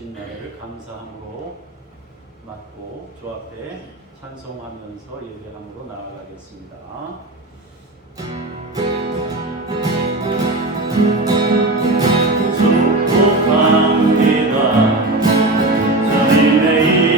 주신 나라를 감사함으로 맞고 주 앞에 찬송하면서 예배함으로 나아가겠습니다. 축복합니다. 주님의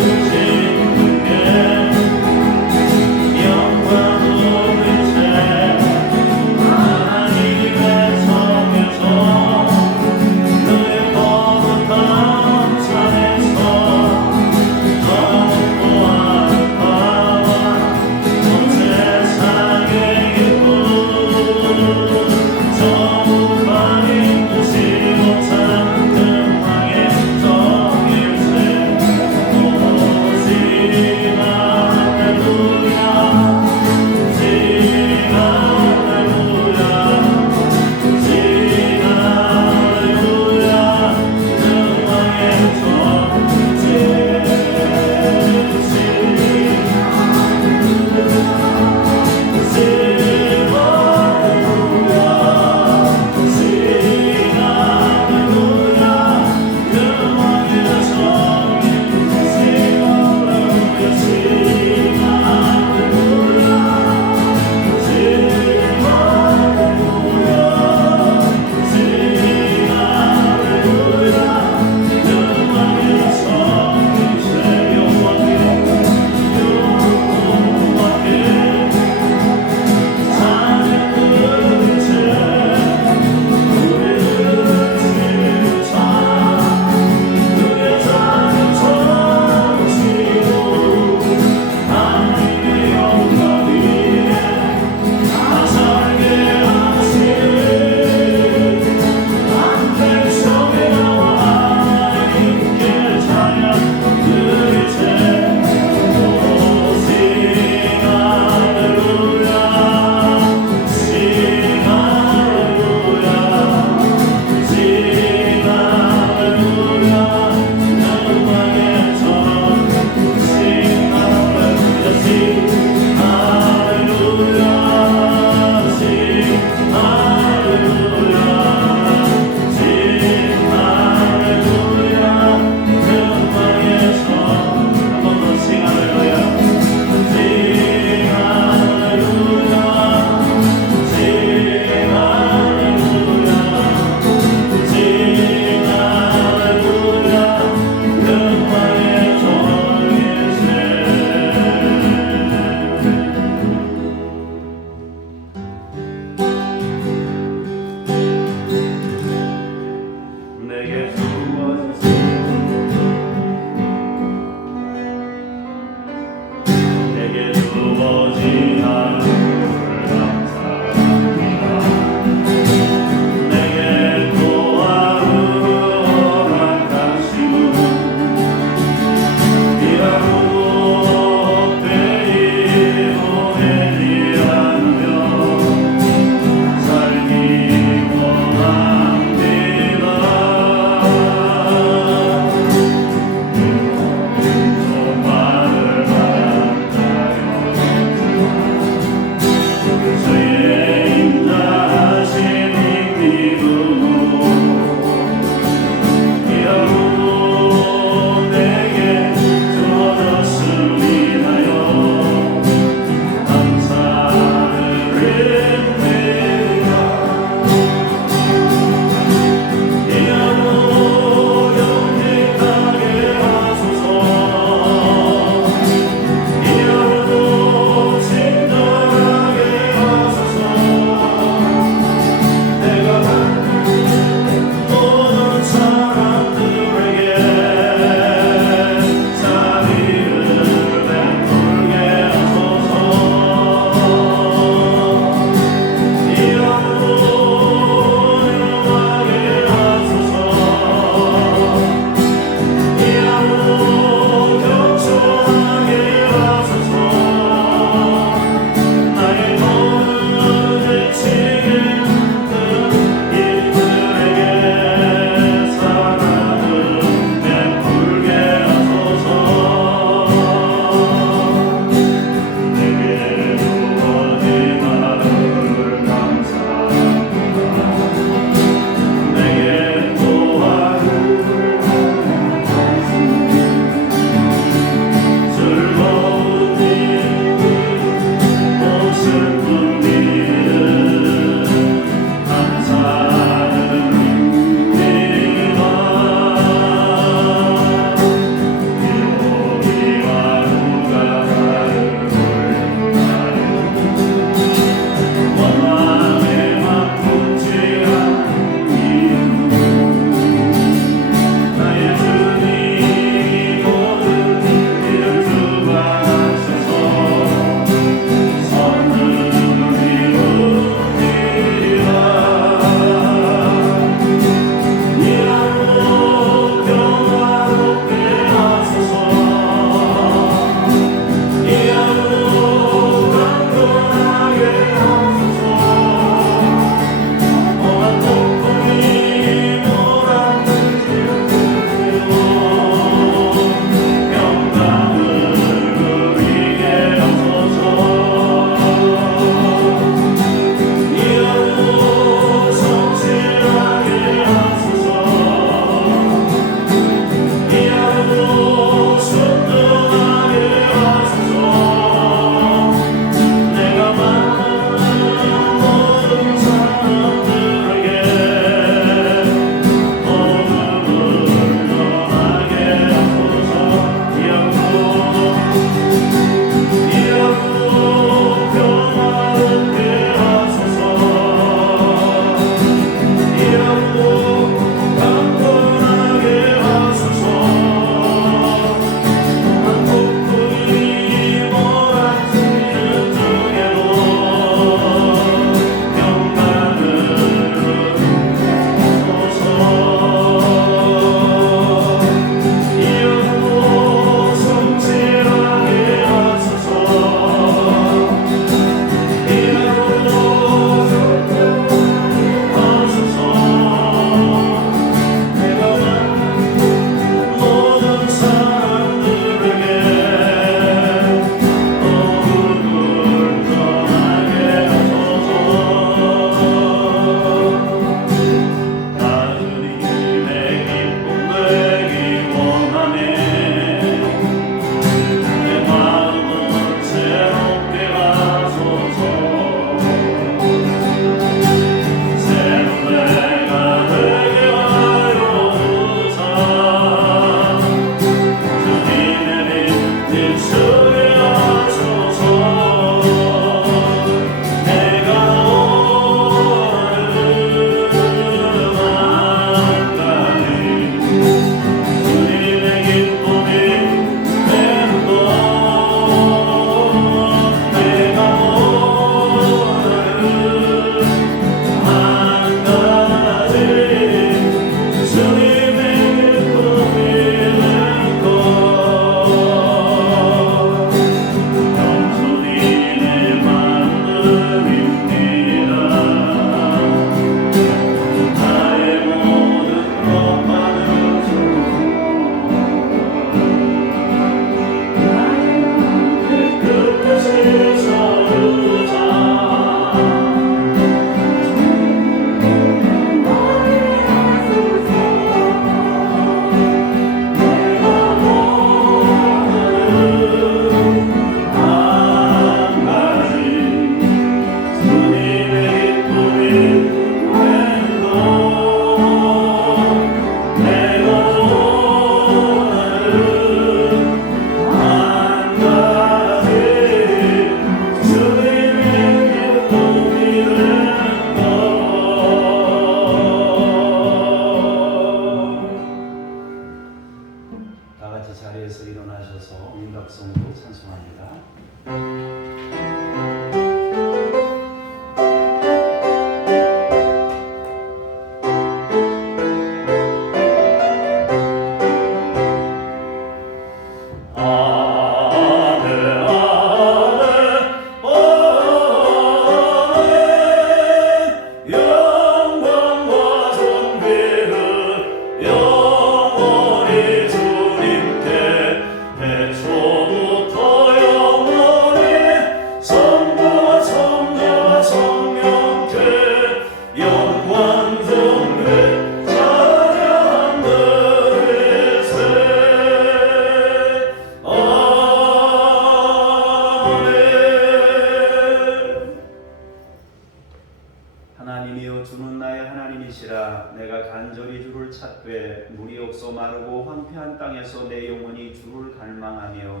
아니라 내가 간절히 주를 찾되 물이 없어 마르고 황폐한 땅에서 내 영혼이 주를 갈망하며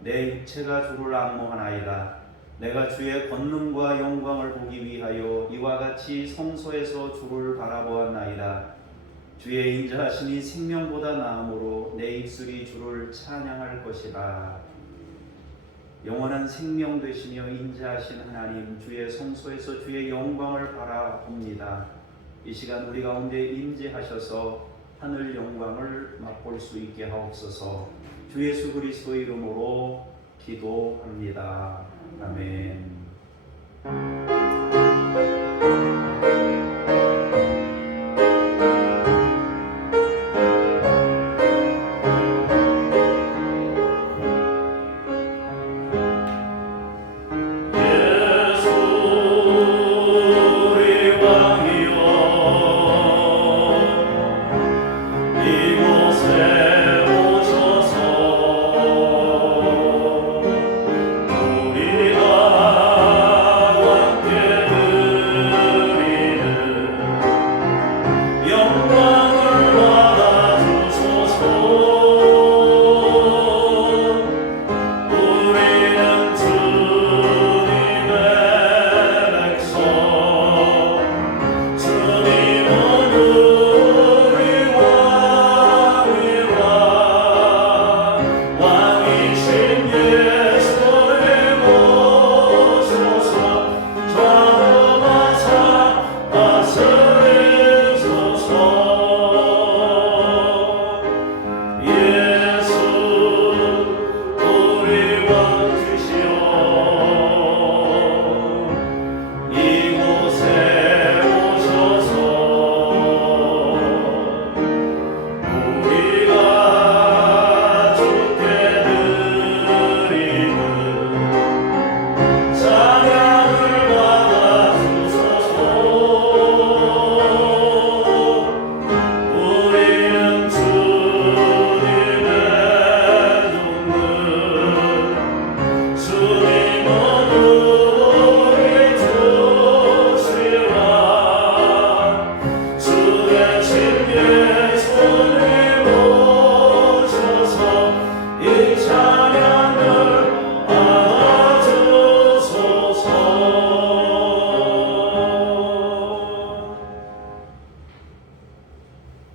내 육체가 주를 앙모하나이다. 내가 주의 권능과 영광을 보기 위하여 이와 같이 성소에서 주를 바라보았나이다. 주의 인자하심이 생명보다 나음으로 내 입술이 주를 찬양할 것이다. 영원한 생명 되시며 인자하신 하나님, 주의 성소에서 주의 영광을 바라봅니다. 이 시간 우리 가운데 임재하셔서 하늘 영광을 맛볼 수 있게 하옵소서. 주 예수 그리스도의 이름으로 기도합니다. 아멘.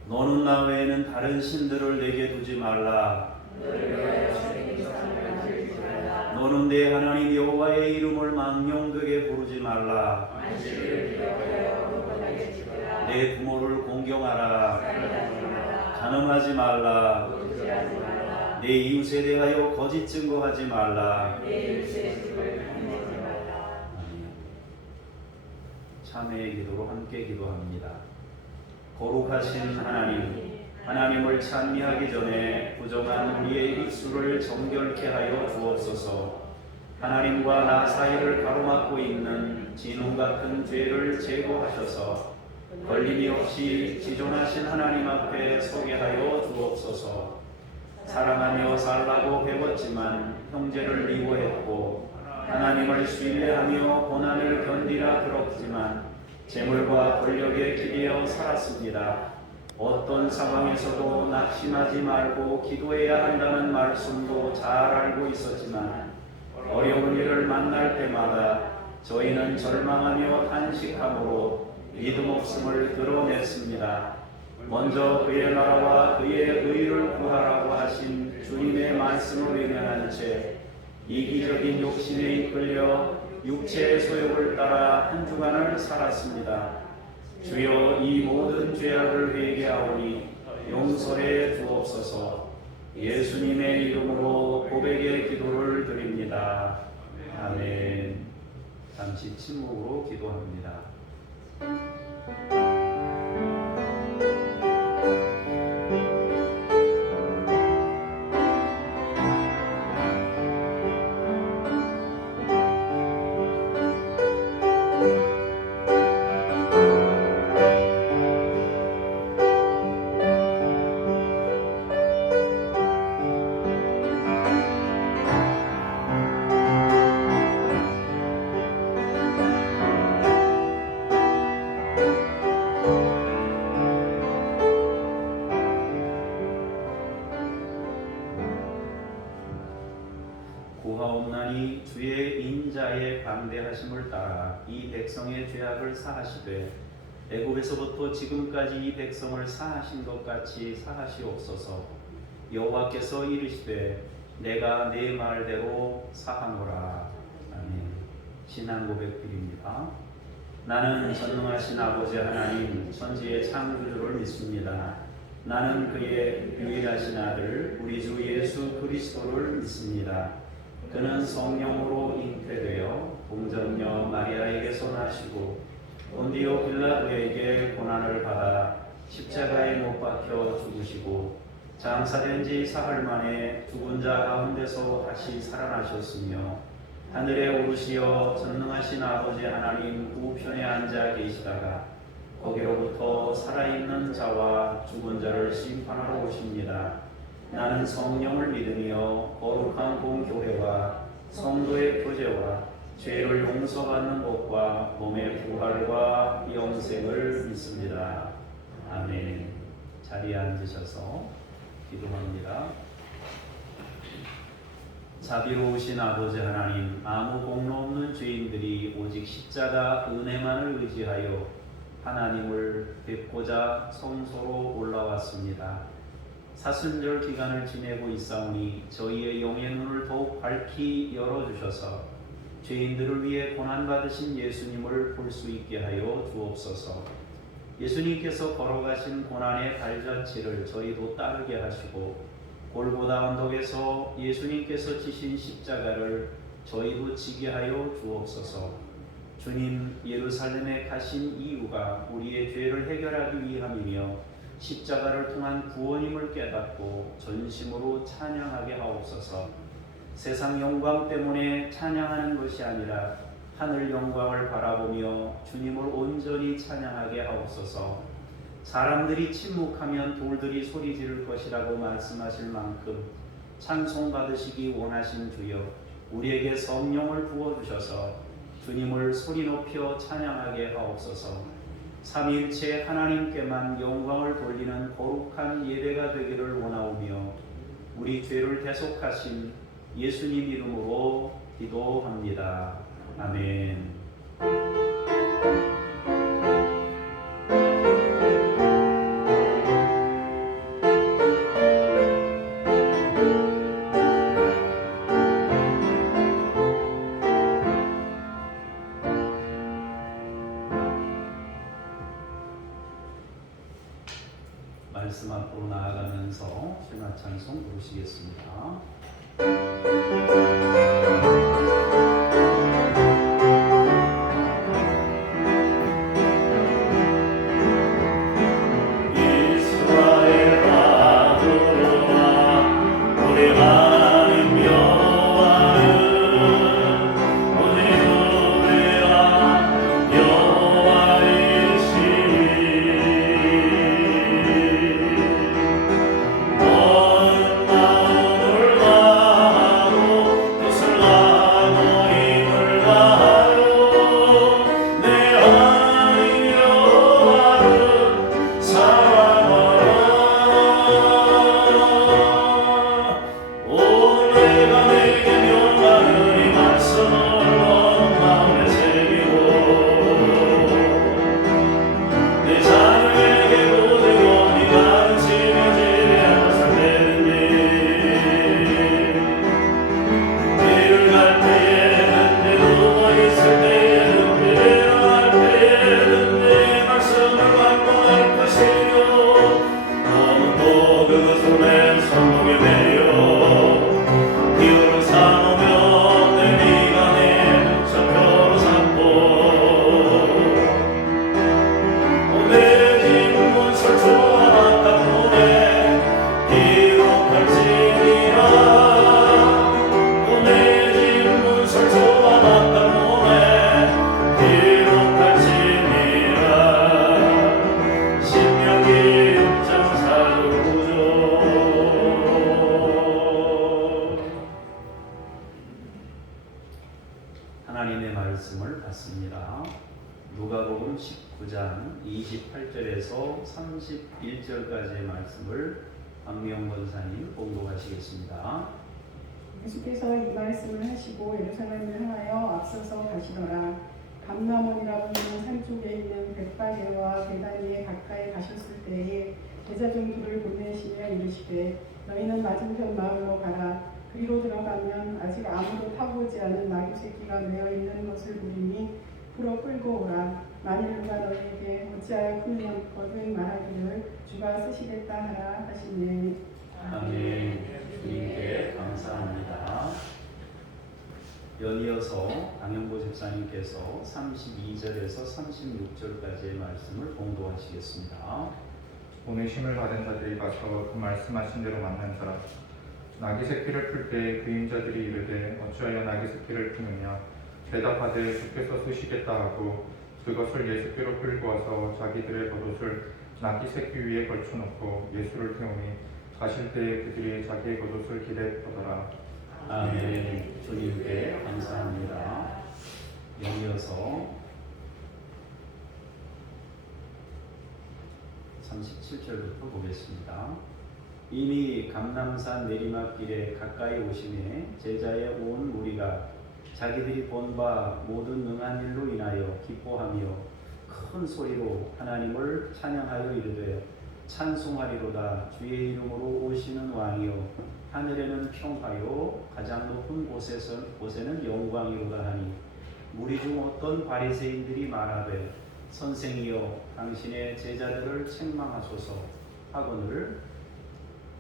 너는 나 외에는 다른 신들을 내게 두지 말라. 너는 내 하나님 여호와의 이름을 망령되게 부르지 말라. 내 부모를 공경하라. 간음하지 말라. 내 이웃에 대하여 거짓 증거하지 말라. 참회의 기도로 함께 기도합니다. 거룩하신 하나님, 하나님을 찬미하기 전에 부정한 우리의 입술을 정결케 하여 주옵소서. 하나님과 나 사이를 가로막고 있는 진우 같은 죄를 제거하셔서 걸림이 없이 지존하신 하나님 앞에 서게 하여 주옵소서. 사랑하며 살라고 배웠지만 형제를 미워했고 하나님을 신뢰하며 고난을 견디라 들었지만 재물과 권력에 기대어 살았습니다. 어떤 상황에서도 낙심하지 말고 기도해야 한다는 말씀도 잘 알고 있었지만 어려운 일을 만날 때마다 저희는 절망하며 탄식함으로 믿음 없음을 드러냈습니다. 먼저 그의 나라와 그의 의를 구하라고 하신 주님의 말씀을 외면한 채 이기적인 욕심에 이끌려 육체의 소욕을 따라 한 주간을 살았습니다. 주여, 이 모든 죄악을 회개하오니 용서해 주옵소서. 예수님의 이름으로 고백의 기도를 드립니다. 아멘. 잠시 침묵으로 기도합니다. 담대하심을 따라 이 백성의 죄악을 사하시되 애굽에서부터 지금까지 이 백성을 사하신 것 같이 사하시옵소서. 여호와께서 이르시되 내가 내 말대로 사하노라. 아멘. 신앙 고백드립니다. 나는 전능하신 아버지 하나님 천지의 창조주를 믿습니다. 나는 그의 유일하신 아들 우리 주 예수 그리스도를 믿습니다. 그는 성령으로 잉태되어 동정녀 마리아에게서 나시고 본디오 빌라도에게 고난을 받아 십자가에 못 박혀 죽으시고 장사된 지 사흘 만에 죽은 자 가운데서 다시 살아나셨으며 하늘에 오르시어 전능하신 아버지 하나님 우편에 앉아 계시다가 거기로부터 살아있는 자와 죽은 자를 심판하러 오십니다. 나는 성령을 믿으며 거룩한 공교회와 성도의 교제와 죄를 용서받는 것과 몸의 부활과 영생을 믿습니다. 아멘. 자리에 앉으셔서 기도합니다. 자비로우신 아버지 하나님, 아무 공로 없는 죄인들이 오직 십자가 은혜만을 의지하여 하나님을 뵙고자 성소로 올라왔습니다. 사순절 기간을 지내고 있사오니 저희의 영의 눈을 더욱 밝히 열어주셔서 죄인들을 위해 고난받으신 예수님을 볼 수 있게 하여 주옵소서. 예수님께서 걸어가신 고난의 발자취를 저희도 따르게 하시고 골고다 언덕에서 예수님께서 지신 십자가를 저희도 지게 하여 주옵소서. 주님 예루살렘에 가신 이유가 우리의 죄를 해결하기 위함이며 십자가를 통한 구원임을 깨닫고 전심으로 찬양하게 하옵소서. 세상 영광 때문에 찬양하는 것이 아니라 하늘 영광을 바라보며 주님을 온전히 찬양하게 하옵소서. 사람들이 침묵하면 돌들이 소리 지를 것이라고 말씀하실 만큼 찬송 받으시기 원하신 주여, 우리에게 성령을 부어주셔서 주님을 소리 높여 찬양하게 하옵소서. 삼위일체 하나님께만 영광을 돌리는 거룩한 예배가 되기를 원하오며 우리 죄를 대속하신 예수님 이름으로 기도합니다. 아멘. 말씀 앞으로 나아가면서 신화 찬송 부르시겠습니다. 하나님의 말씀을 받습니다. 누가복음 19장 28절에서 31절까지의 말씀을 박미영 권사님 봉독하시겠습니다. 예수께서 이 말씀을 하시고 예루살렘을 향하여 앞서서 가시더라. 감람원이라고 하는 산 쪽에 있는 벳바게와 베다니에 가까이 가셨을 때에 제자 중 둘을 보내시며 이르시되 너희는 맞은편 마을로 가라. 그리로 들어가면 아직 아무도 타보지 않은 나귀 새끼가 메어 있는 것을 보리니 풀어 끌고 오라. 만일 누가 너희에게 어찌하여 풀렸거든 말하기를 주가 쓰시겠다 하라 하시네. 아멘. 주님께 감사합니다. 연이어서 강영보 집사님께서 32절에서 36절까지의 말씀을 봉독하시겠습니다. 보내심을 받은 자들이 가서 그 말씀하신 대로 만난더라. 나귀 새끼를 풀 때 그 인자들이 이르되 어찌하여 나귀 새끼를 푸느냐. 대답하되 주께서 쓰시겠다 하고 그것을 예수께로 끌고 와서 자기들의 겉옷을 나귀 새끼 위에 걸쳐놓고 예수를 태우니 가실 때 그들이 자기의 겉옷을 길에 퍼더라. 아멘. 주님께 감사합니다. 연이어서 37절부터 보겠습니다. 이미 감람산 내리막길에 가까이 오심에 제자의 온 무리가 자기들이 본 바 모든 능한 일로 인하여 기뻐하며 큰 소리로 하나님을 찬양하여 이르되 찬송하리로다. 주의 이름으로 오시는 왕이요 하늘에는 평화요 가장 높은 곳에는 영광이로다 하니 무리 중 어떤 바리새인들이 말하되 선생이여 당신의 제자들을 책망하소서 하거늘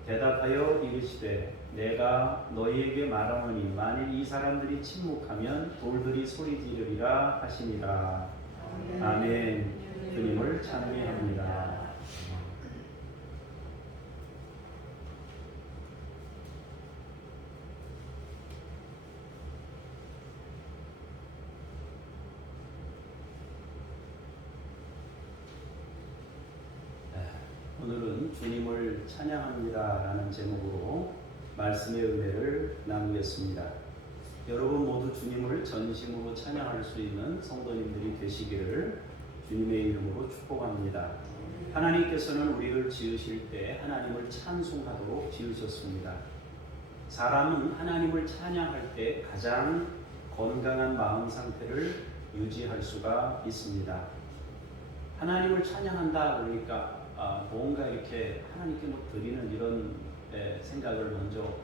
대답하여 이르시되 내가 너희에게 말하노니 만일 이 사람들이 침묵하면 돌들이 소리 지르리라 하시니라. 아멘. 주님을 찬미합니다. 오늘은 주님을 찬양합니다 라는 제목으로 말씀의 은혜를 나누겠습니다. 여러분 모두 주님을 전심으로 찬양할 수 있는 성도님들이 되시기를 주님의 이름으로 축복합니다. 하나님께서는 우리를 지으실 때 하나님을 찬송하도록 지으셨습니다. 사람은 하나님을 찬양할 때 가장 건강한 마음 상태를 유지할 수가 있습니다. 하나님을 찬양한다 그러니까 뭔가 이렇게 하나님께 드리는 이런 생각을 먼저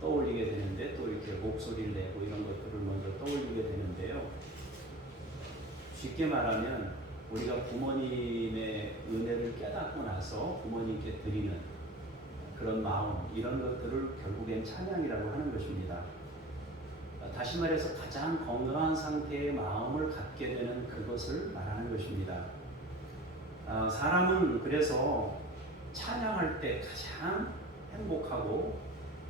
떠올리게 되는데 또 이렇게 목소리를 내고 이런 것들을 먼저 떠올리게 되는데요. 쉽게 말하면 우리가 부모님의 은혜를 깨닫고 나서 부모님께 드리는 그런 마음 이런 것들을 결국엔 찬양이라고 하는 것입니다. 다시 말해서 가장 건강한 상태의 마음을 갖게 되는 그것을 말하는 것입니다. 사람은 그래서 찬양할 때 가장 행복하고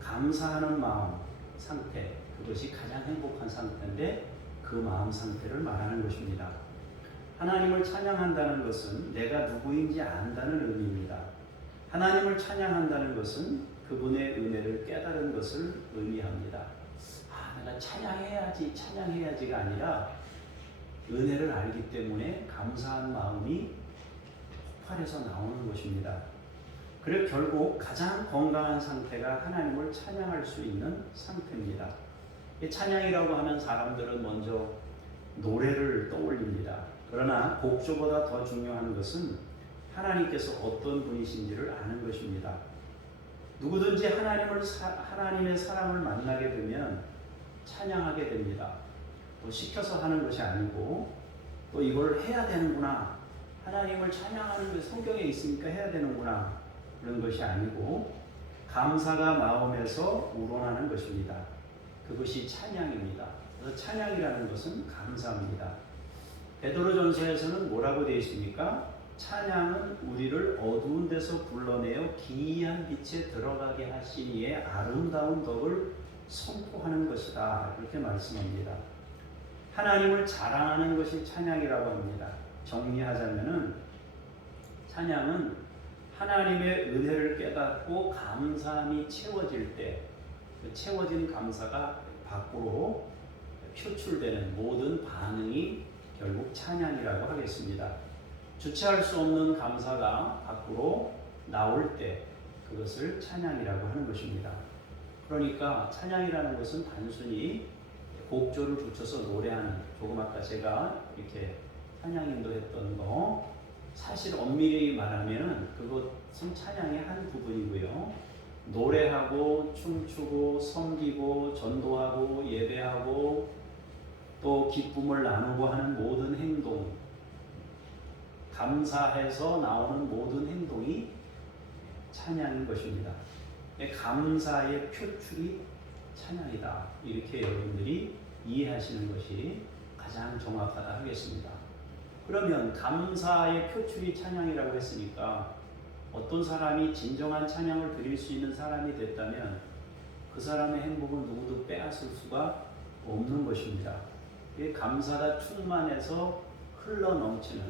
감사하는 마음 상태 그것이 가장 행복한 상태인데 그 마음 상태를 말하는 것입니다. 하나님을 찬양한다는 것은 내가 누구인지 안다는 의미입니다. 하나님을 찬양한다는 것은 그분의 은혜를 깨달은 것을 의미합니다. 내가 찬양해야지가 아니라 은혜를 알기 때문에 감사한 마음이 폭발해서 나오는 것입니다. 그리고 결국 가장 건강한 상태가 하나님을 찬양할 수 있는 상태입니다. 이 찬양이라고 하면 사람들은 먼저 노래를 떠올립니다. 그러나 곡조보다 더 중요한 것은 하나님께서 어떤 분이신지를 아는 것입니다. 누구든지 하나님의 사랑을 만나게 되면 찬양하게 됩니다. 또 시켜서 하는 것이 아니고 또 이걸 해야 되는구나. 하나님을 찬양하는 게 성경에 있으니까 해야 되는구나. 그런 것이 아니고 감사가 마음에서 우러나는 것입니다. 그것이 찬양입니다. 그래서 찬양이라는 것은 감사입니다. 베드로전서에서는 뭐라고 되어 있습니까? 찬양은 우리를 어두운 데서 불러내어 기이한 빛에 들어가게 하신 이의 아름다운 덕을 선포하는 것이다. 이렇게 말씀합니다. 하나님을 자랑하는 것이 찬양이라고 합니다. 정리하자면은 찬양은 하나님의 은혜를 깨닫고 감사함이 채워질 때 그 채워진 감사가 밖으로 표출되는 모든 반응이 결국 찬양이라고 하겠습니다. 주체할 수 없는 감사가 밖으로 나올 때 그것을 찬양이라고 하는 것입니다. 그러니까 찬양이라는 것은 단순히 곡조를 붙여서 노래하는, 조금 아까 제가 이렇게 찬양 인도했던 거, 사실 엄밀히 말하면 그것은 찬양의 한 부분이고요. 노래하고 춤추고 섬기고 전도하고 예배하고 또 기쁨을 나누고 하는 모든 행동, 감사해서 나오는 모든 행동이 찬양인 것입니다. 감사의 표출이 찬양이다. 이렇게 여러분들이 이해하시는 것이 가장 정확하다 하겠습니다. 그러면 감사의 표출이 찬양이라고 했으니까 어떤 사람이 진정한 찬양을 드릴 수 있는 사람이 됐다면 그 사람의 행복은 누구도 빼앗을 수가 없는 것입니다. 감사가 충만해서 흘러넘치는,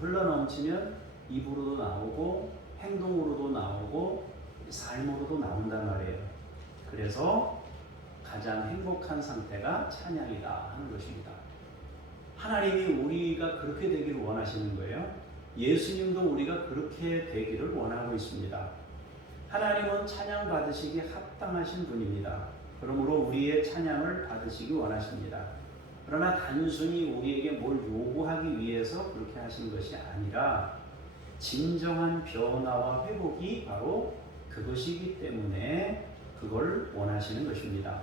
흘러넘치면 입으로도 나오고 행동으로도 나오고 삶으로도 나온단 말이에요. 그래서 가장 행복한 상태가 찬양이다 하는 것입니다. 하나님이 우리가 그렇게 되기를 원하시는 거예요. 예수님도 우리가 그렇게 되기를 원하고 있습니다. 하나님은 찬양 받으시기 합당하신 분입니다. 그러므로 우리의 찬양을 받으시기 원하십니다. 그러나 단순히 우리에게 뭘 요구하기 위해서 그렇게 하신 것이 아니라 진정한 변화와 회복이 바로 그것이기 때문에 그걸 원하시는 것입니다.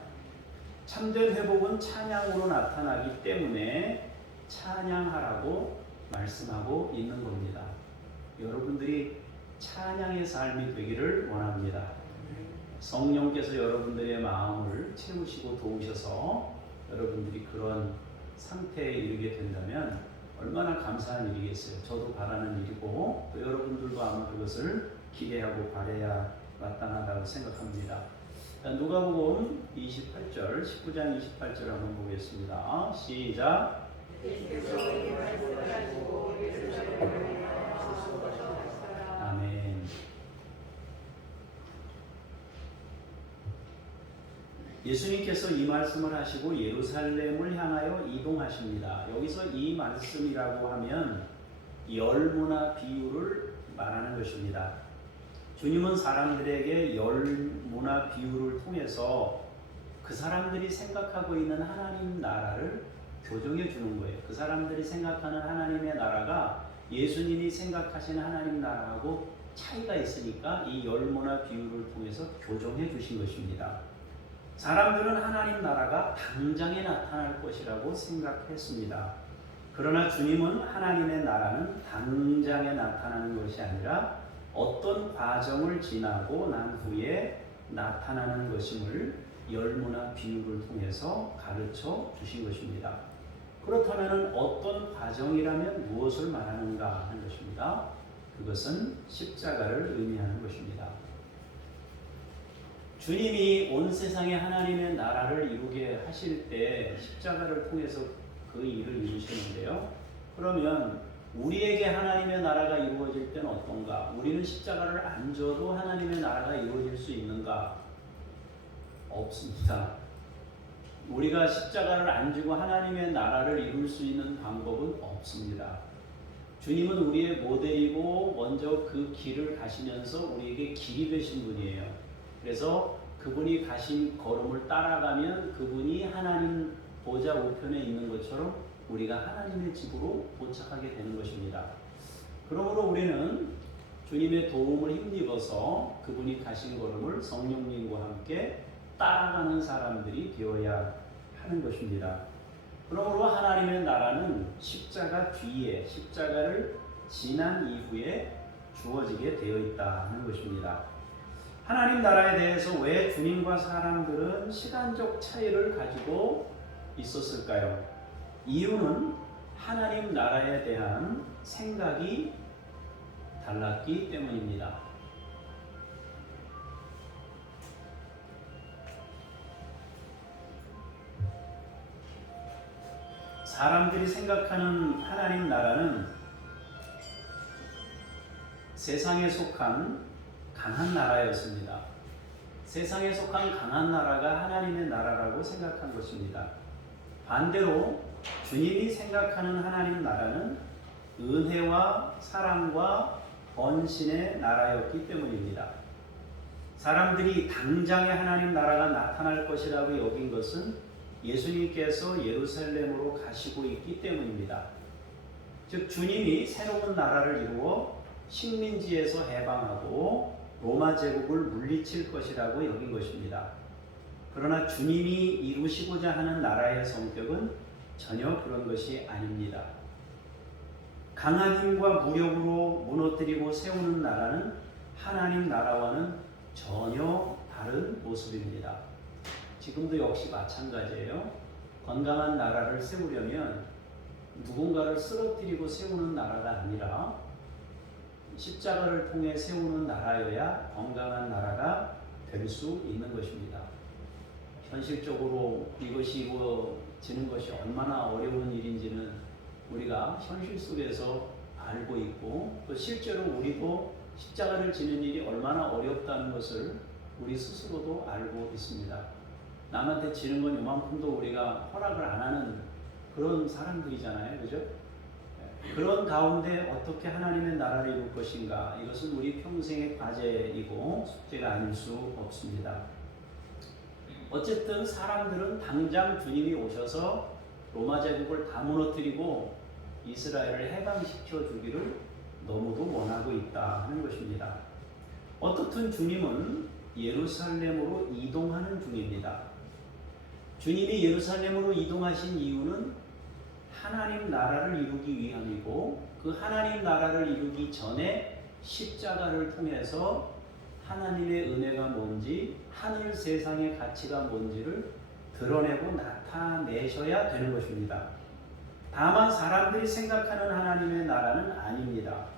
참된 회복은 찬양으로 나타나기 때문에 찬양하라고 말씀하고 있는 겁니다. 여러분들이 찬양의 삶이 되기를 원합니다. 성령께서 여러분들의 마음을 채우시고 도우셔서 여러분들이 그런 상태에 이르게 된다면 얼마나 감사한 일이겠어요. 저도 바라는 일이고 또 여러분들도 아마 그것을 기대하고 바라야 마땅하다고 생각합니다. 누가복음 28절, 19장 28절 한번 보겠습니다. 시작. 아멘. 예수님께서 이 말씀을 하시고 예루살렘을 향하여 이동하십니다. 여기서 이 말씀이라고 하면 열무나 비유를 말하는 것입니다. 주님은 사람들에게 열무나 비유를 통해서 그 사람들이 생각하고 있는 하나님 나라를 교정해 주는 거예요. 그 사람들이 생각하는 하나님의 나라가 예수님이 생각하시는 하나님 나라하고 차이가 있으니까 이 열무나 비유를 통해서 교정해 주신 것입니다. 사람들은 하나님 나라가 당장에 나타날 것이라고 생각했습니다. 그러나 주님은 하나님의 나라는 당장에 나타나는 것이 아니라 어떤 과정을 지나고 난 후에 나타나는 것임을 열무나 비유를 통해서 가르쳐 주신 것입니다. 그렇다면 어떤 과정이라면 무엇을 말하는가 하는 것입니다. 그것은 십자가를 의미하는 것입니다. 주님이 온 세상에 하나님의 나라를 이루게 하실 때 십자가를 통해서 그 일을 이루시는데요. 그러면 우리에게 하나님의 나라가 이루어질 때는 어떤가? 우리는 십자가를 안 져도 하나님의 나라가 이루어질 수 있는가? 없습니다. 우리가 십자가를 안 지고 하나님의 나라를 이룰 수 있는 방법은 없습니다. 주님은 우리의 모델이고 먼저 그 길을 가시면서 우리에게 길이 되신 분이에요. 그래서 그분이 가신 걸음을 따라가면 그분이 하나님 보좌 우편에 있는 것처럼 우리가 하나님의 집으로 도착하게 되는 것입니다. 그러므로 우리는 주님의 도움을 힘입어서 그분이 가신 걸음을 성령님과 함께 따라가는 사람들이 되어야 하는 것입니다. 그러므로 하나님의 나라는 십자가 뒤에, 십자가를 지난 이후에 주어지게 되어 있다는 것입니다. 하나님 나라에 대해서 왜 주님과 사람들은 시간적 차이를 가지고 있었을까요? 이유는 하나님 나라에 대한 생각이 달랐기 때문입니다. 사람들이 생각하는 하나님 나라는 세상에 속한 강한 나라였습니다. 세상에 속한 강한 나라가 하나님의 나라라고 생각한 것입니다. 반대로 주님이 생각하는 하나님 나라는 은혜와 사랑과 헌신의 나라였기 때문입니다. 사람들이 당장에 하나님 나라가 나타날 것이라고 여긴 것은 예수님께서 예루살렘으로 가시고 있기 때문입니다. 즉 주님이 새로운 나라를 이루어 식민지에서 해방하고 로마 제국을 물리칠 것이라고 여긴 것입니다. 그러나 주님이 이루시고자 하는 나라의 성격은 전혀 그런 것이 아닙니다. 강한 힘과 무력으로 무너뜨리고 세우는 나라는 하나님 나라와는 전혀 다른 모습입니다. 지금도 역시 마찬가지예요. 건강한 나라를 세우려면 누군가를 쓰러뜨리고 세우는 나라가 아니라 십자가를 통해 세우는 나라여야 건강한 나라가 될 수 있는 것입니다. 현실적으로 이것이 이루어지는 것이 얼마나 어려운 일인지는 우리가 현실 속에서 알고 있고 또 실제로 우리도 십자가를 지는 일이 얼마나 어렵다는 것을 우리 스스로도 알고 있습니다. 남한테 지는 건 요만큼도 우리가 허락을 안 하는 그런 사람들이잖아요. 그죠? 그런 가운데 어떻게 하나님의 나라를 이룰 것인가, 이것은 우리 평생의 과제이고 숙제가 아닐 수 없습니다. 어쨌든 사람들은 당장 주님이 오셔서 로마 제국을 다 무너뜨리고 이스라엘을 해방시켜 주기를 너무도 원하고 있다 하는 것입니다. 어떻든 주님은 예루살렘으로 이동하는 중입니다. 주님이 예루살렘으로 이동하신 이유는 하나님 나라를 이루기 위함이고 그 하나님 나라를 이루기 전에 십자가를 통해서 하나님의 은혜가 뭔지 하늘 세상의 가치가 뭔지를 드러내고 나타내셔야 되는 것입니다. 다만 사람들이 생각하는 하나님의 나라는 아닙니다.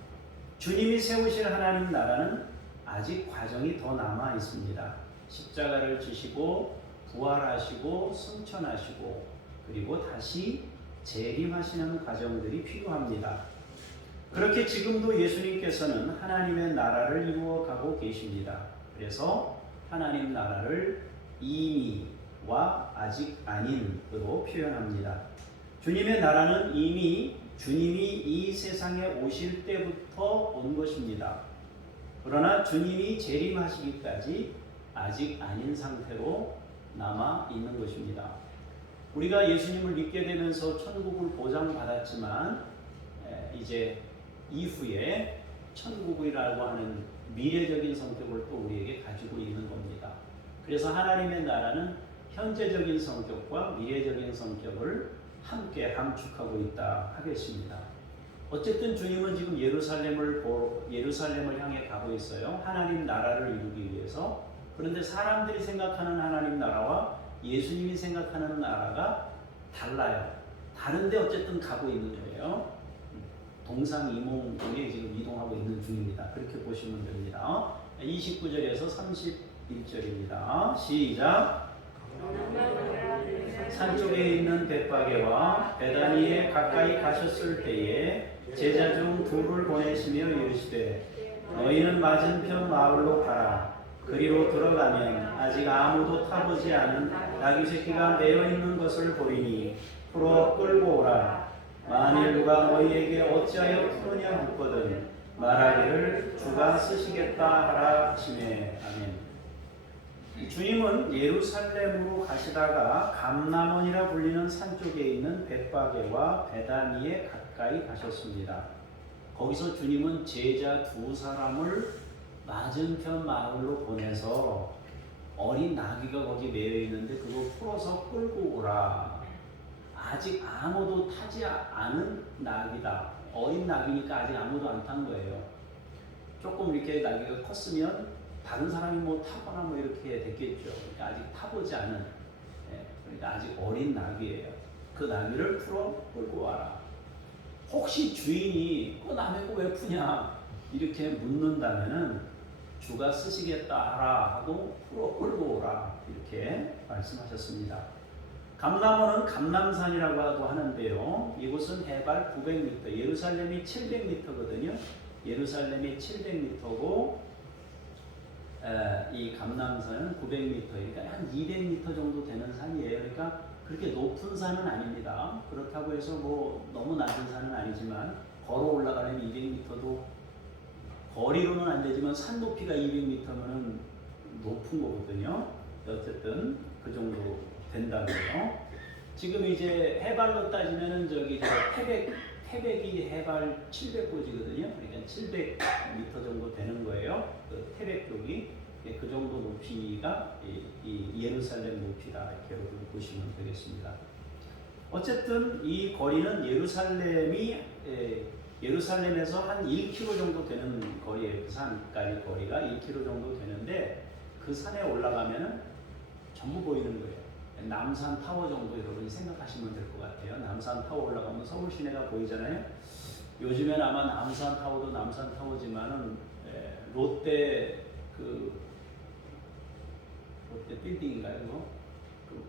주님이 세우실 하나님 나라는 아직 과정이 더 남아 있습니다. 십자가를 지시고 부활하시고 승천하시고 그리고 다시 재림하시는 과정들이 필요합니다. 그렇게 지금도 예수님께서는 하나님의 나라를 이루어가고 계십니다. 그래서 하나님 나라를 이미와 아직 아닌으로 표현합니다. 주님의 나라는 이미 주님이 이 세상에 오실 때부터 온 것입니다. 그러나 주님이 재림하시기까지 아직 아닌 상태로 남아 있는 것입니다. 우리가 예수님을 믿게 되면서 천국을 보장받았지만 이제 이후에 천국이라고 하는 미래적인 성격을 또 우리에게 가지고 있는 겁니다. 그래서 하나님의 나라는 현재적인 성격과 미래적인 성격을 함께 함축하고 있다 하겠습니다. 어쨌든 주님은 지금 예루살렘을 향해 가고 있어요. 하나님 나라를 이루기 위해서. 그런데 사람들이 생각하는 하나님 나라와 예수님이 생각하는 나라가 달라요. 다른데 어쨌든 가고 있는 거예요. 동상이몽에 지금 이동하고 있는 중입니다. 그렇게 보시면 됩니다. 29절에서 31절입니다. 시작. 산쪽에 있는 벳바게와 베다니에 가까이 가셨을 때에 제자 중 둘을 보내시며 이르시되 너희는 맞은편 마을로 가라. 그리로 들어가면 아직 아무도 타보지 않은 나귀 새끼가 매여 있는 것을 보리니 풀어 끌고 오라. 만일 누가 너희에게 어찌하여 푸느냐 묻거든 말하기를 주가 쓰시겠다 하라 하시매. 아멘. 주님은 예루살렘으로 가시다가 감람원이라 불리는 산 쪽에 있는 벳바게와 베다니에 가까이 가셨습니다. 거기서 주님은 제자 두 사람을 맞은편 마을로 보내서 어린 나귀가 거기 매여 있는데 그거 풀어서 끌고 오라. 아직 아무도 타지 않은 나귀다. 어린 나귀니까 아직 아무도 안 탄 거예요. 조금 이렇게 나귀가 컸으면 다른 사람이 뭐 타거나 뭐 이렇게 됐겠죠. 그러니까 아직 타보지 않은, 그러니까 아직 어린 나귀예요. 그 나귀를 풀어 끌고 와라. 혹시 주인이 그 남의 거 왜 푸냐 이렇게 묻는다면은 주가 쓰시겠다 하라 하고 풀어 끌고 오라 이렇게 말씀하셨습니다. 감람원은 감람산이라고 하는데요. 이곳은 해발 900m, 예루살렘이 700m거든요. 예루살렘이 700m고 이 감람산은 900m, 그러니까 한 200m 정도 되는 산이에요. 그러니까 그렇게 높은 산은 아닙니다. 그렇다고 해서 뭐 너무 낮은 산은 아니지만 걸어 올라가려면 200m도 거리로는 안 되지만 산 높이가 200m면은 높은 거거든요. 어쨌든 그 정도 된다고요. 지금 이제 해발로 따지면은 저기 태백이 해발 700고지거든요. 그러니까 700m 정도 되는 거예요. 그 태백 쪽이 그 정도 높이가 이 예루살렘 높이다 이렇게 여러분 보시면 되겠습니다. 어쨌든 이 거리는 예루살렘에서 한 1km 정도 되는 거리에 그 산까지 거리가 1km 정도 되는데 그 산에 올라가면은 전부 보이는 거예요. 남산 타워 정도 여러분이 생각하시면 될 것 같아요. 남산 타워 올라가면 서울 시내가 보이잖아요. 요즘엔 아마 남산 타워도 남산 타워지만은 롯데 빌딩인가요?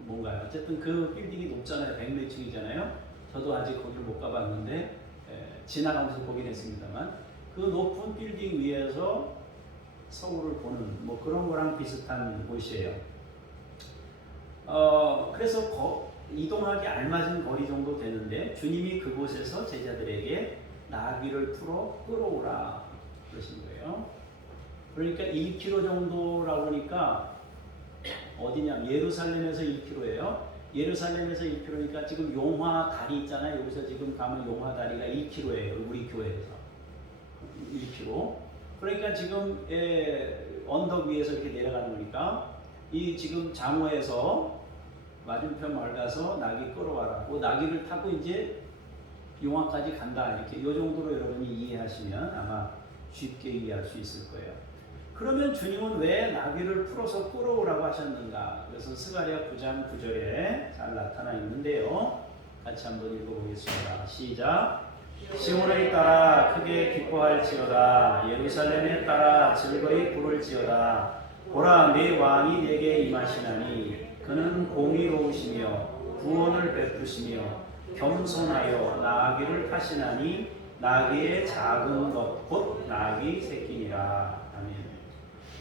뭔가요? 어쨌든 그 빌딩이 높잖아요. 100몇 층이잖아요. 저도 아직 거기를 못 가봤는데 지나가면서 보긴 했습니다만 그 높은 빌딩 위에서 서울을 보는 뭐 그런 거랑 비슷한 곳이에요. 그래서 이동하기 알맞은 거리 정도 되는데 주님이 그곳에서 제자들에게 나귀를 풀어 끌어오라 그러신 거예요. 그러니까 1km 정도라고 하니까 어디냐? 예루살렘에서 1km예요. 예루살렘에서 1km니까 지금 용화 다리 있잖아요. 여기서 지금 가면 용화 다리가 1km예요. 우리 교회에서 1km. 그러니까 지금 언덕 위에서 이렇게 내려가는 거니까 이 지금 장호에서 맞은편 마을 가서 나귀 끌어와라. 그 나귀를 타고 이제 용화까지 간다. 이렇게 이 정도로 여러분이 이해하시면 아마 쉽게 이해할 수 있을 거예요. 그러면 주님은 왜 나귀를 풀어서 끌어오라고 하셨는가? 그래서 스가랴 9장 9절에 잘 나타나 있는데요. 같이 한번 읽어보겠습니다. 시작. 시온에 따라 크게 기뻐할지어다. 예루살렘에 따라 즐거이 부를지어다. 보라, 내 왕이 내게 임하시나니 그는 공의로우시며 구원을 베푸시며 겸손하여 나귀를 타시나니 나귀의 작은 것 곧 나귀 새끼니라. 아멘.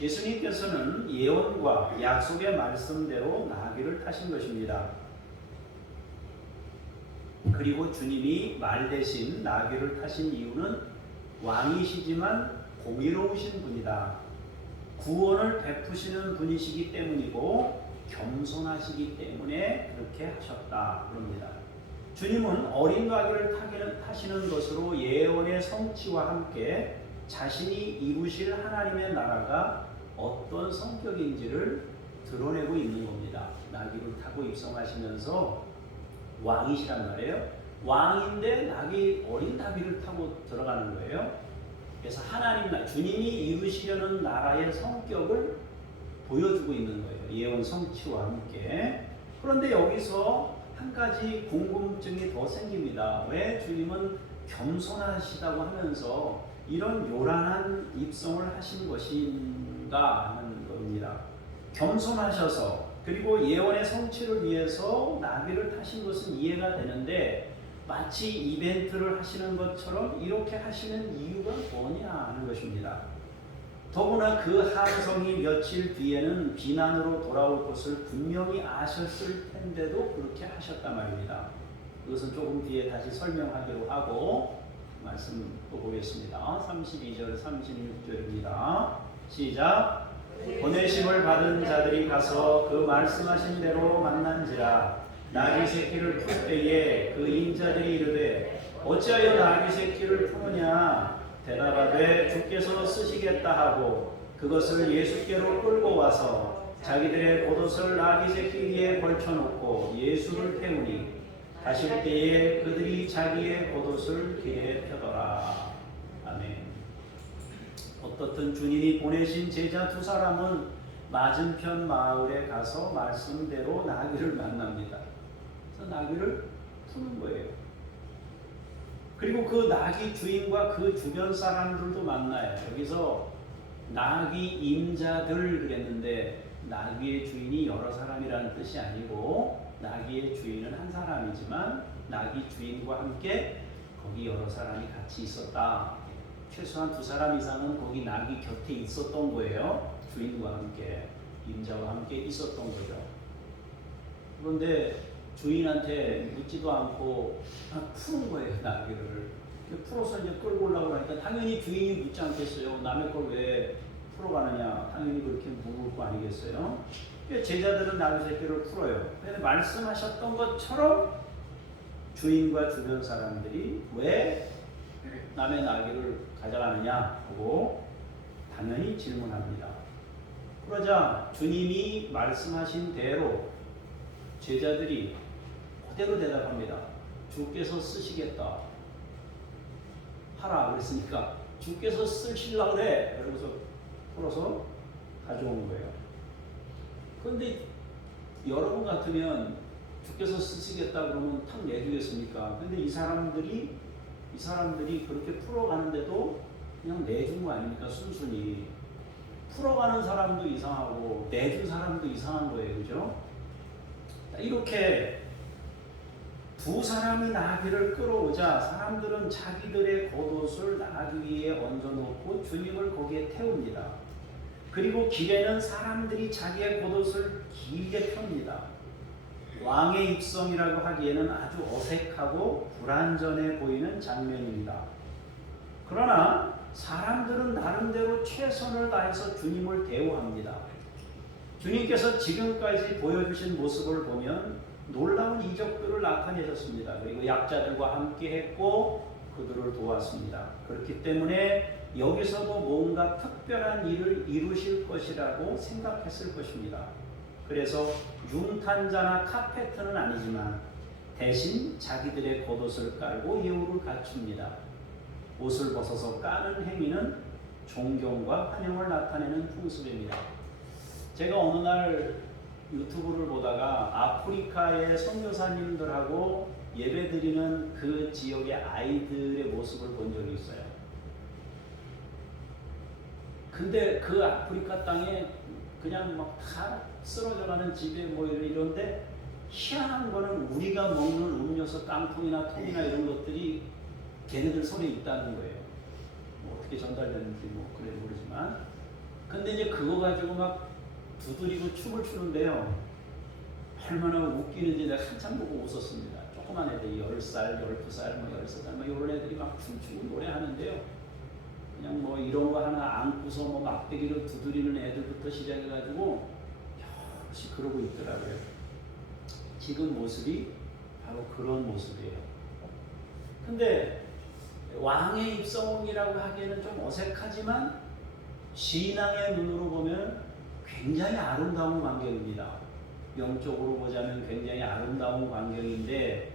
예수님께서는 예언과 약속의 말씀대로 나귀를 타신 것입니다. 그리고 주님이 말 대신 나귀를 타신 이유는 왕이시지만 공의로우신 분이다. 구원을 베푸시는 분이시기 때문이고 겸손하시기 때문에 그렇게 하셨다 그럽니다. 주님은 어린 나귀를 타시는 것으로 예언의 성취와 함께 자신이 이루실 하나님의 나라가 어떤 성격인지를 드러내고 있는 겁니다. 나귀를 타고 입성하시면서 왕이시란 말이에요. 왕인데 어린 나귀를 타고 들어가는 거예요. 그래서 주님이 이루시려는 나라의 성격을 보여주고 있는 거예요. 예언 성취와 함께. 그런데 여기서 한 가지 궁금증이 더 생깁니다. 왜 주님은 겸손하시다고 하면서 이런 요란한 입성을 하신 것인가 하는 겁니다. 겸손하셔서 그리고 예언의 성취를 위해서 나귀를 타신 것은 이해가 되는데 마치 이벤트를 하시는 것처럼 이렇게 하시는 이유가 뭐냐 하는 것입니다. 더구나 그 함성이 며칠 뒤에는 비난으로 돌아올 것을 분명히 아셨을 텐데도 그렇게 하셨단 말입니다. 이것은 조금 뒤에 다시 설명하기로 하고 말씀 또 보겠습니다. 32절 36절입니다. 시작. 보내심을 받은 자들이 가서 그 말씀하신 대로 만난지라. 나귀 새끼를 풀 때에 그 인자들이 이르되 어찌하여 나귀 새끼를 푸느냐. 대답하되 주께서 쓰시겠다 하고 그것을 예수께로 끌고 와서 자기들의 겉옷을 나귀 새끼 위에 걸쳐놓고 예수를 태우니 가실 때에 그들이 자기의 겉옷을 뒤에 펴더라. 아멘. 어떻든 주님이 보내신 제자 두 사람은 맞은편 마을에 가서 말씀대로 나귀를 만납니다. 그래서 나귀를 푸는 거예요. 그리고 그 나귀 주인과 그 주변 사람들도 만나요. 여기서 나귀 임자들 그랬는데 나귀의 주인이 여러 사람이라는 뜻이 아니고 나귀의 주인은 한 사람이지만 나귀 주인과 함께 거기 여러 사람이 같이 있었다. 최소한 두 사람 이상은 거기 나귀 곁에 있었던 거예요. 주인과 함께 임자와 함께 있었던 거죠. 그런데 주인한테 묻지도 않고 푸는 거예요. 나귀를 풀어서 이제 끌고 올라오고 하니까 당연히 주인이 묻지 않겠어요. 남의 걸 왜 풀어가느냐. 당연히 그렇게 물을 거 아니겠어요? 제자들은 나귀 새끼를 풀어요. 근데 말씀하셨던 것처럼 주인과 주변 사람들이 왜 남의 나귀를 가져가느냐 하고 당연히 질문합니다. 그러자 주님이 말씀하신 대로 제자들이 그대로 대답합니다. 주께서 쓰시겠다 하라 그랬으니까 주께서 쓰시려고 그래. 그러고서 풀어서 가져온 거예요. 그런데 여러분 같으면 주께서 쓰시겠다 그러면 탁 내주겠습니까? 근데 이 사람들이 그렇게 풀어가는데도 그냥 내준 거 아닙니까? 순순히 풀어가는 사람도 이상하고 내준 사람도 이상한 거예요. 그죠? 이렇게 두 사람이 나귀를 끌어오자 사람들은 자기들의 겉옷을 나귀 위에 얹어놓고 주님을 거기에 태웁니다. 그리고 길에는 사람들이 자기의 겉옷을 길게 펴니다. 왕의 입성이라고 하기에는 아주 어색하고 불안전해 보이는 장면입니다. 그러나 사람들은 나름대로 최선을 다해서 주님을 대우합니다. 주님께서 지금까지 보여주신 모습을 보면 놀라운 이적들을 나타내셨습니다. 그리고 약자들과 함께 했고 그들을 도왔습니다. 그렇기 때문에 여기서도 뭔가 특별한 일을 이루실 것이라고 생각했을 것입니다. 그래서 융탄자나 카페트는 아니지만 대신 자기들의 겉옷을 깔고 예우를 갖춥니다. 옷을 벗어서 까는 행위는 존경과 환영을 나타내는 풍습입니다. 제가 어느 날 유튜브를 보다가 아프리카의 선교사님들하고 예배드리는 그 지역의 아이들의 모습을 본 적이 있어요. 근데 그 아프리카 땅에 그냥 막 다 쓰러져가는 집에 뭐 이런데 희한한 거는 우리가 먹는 음료수 깡통이나 통이나 이런 것들이 걔네들 손에 있다는 거예요. 뭐 어떻게 전달되는지 뭐 그래 모르지만 근데 이제 그거 가지고 막 두드리고 춤을 추는데요. 얼마나 웃기는지 내가 한참 보고 웃었습니다. 조그만 애들이 10살, 12살, 뭐 13살 뭐 이런 애들이 막 춤추고 노래하는데요. 그냥 뭐 이런 거 하나 안고서 뭐 막대기로 두드리는 애들부터 시작해가지고 역시 그러고 있더라고요. 지금 모습이 바로 그런 모습이에요. 근데 왕의 입성이라고 하기에는 좀 어색하지만 신앙의 눈으로 보면 굉장히 아름다운 광경입니다. 영적으로 보자면 굉장히 아름다운 광경인데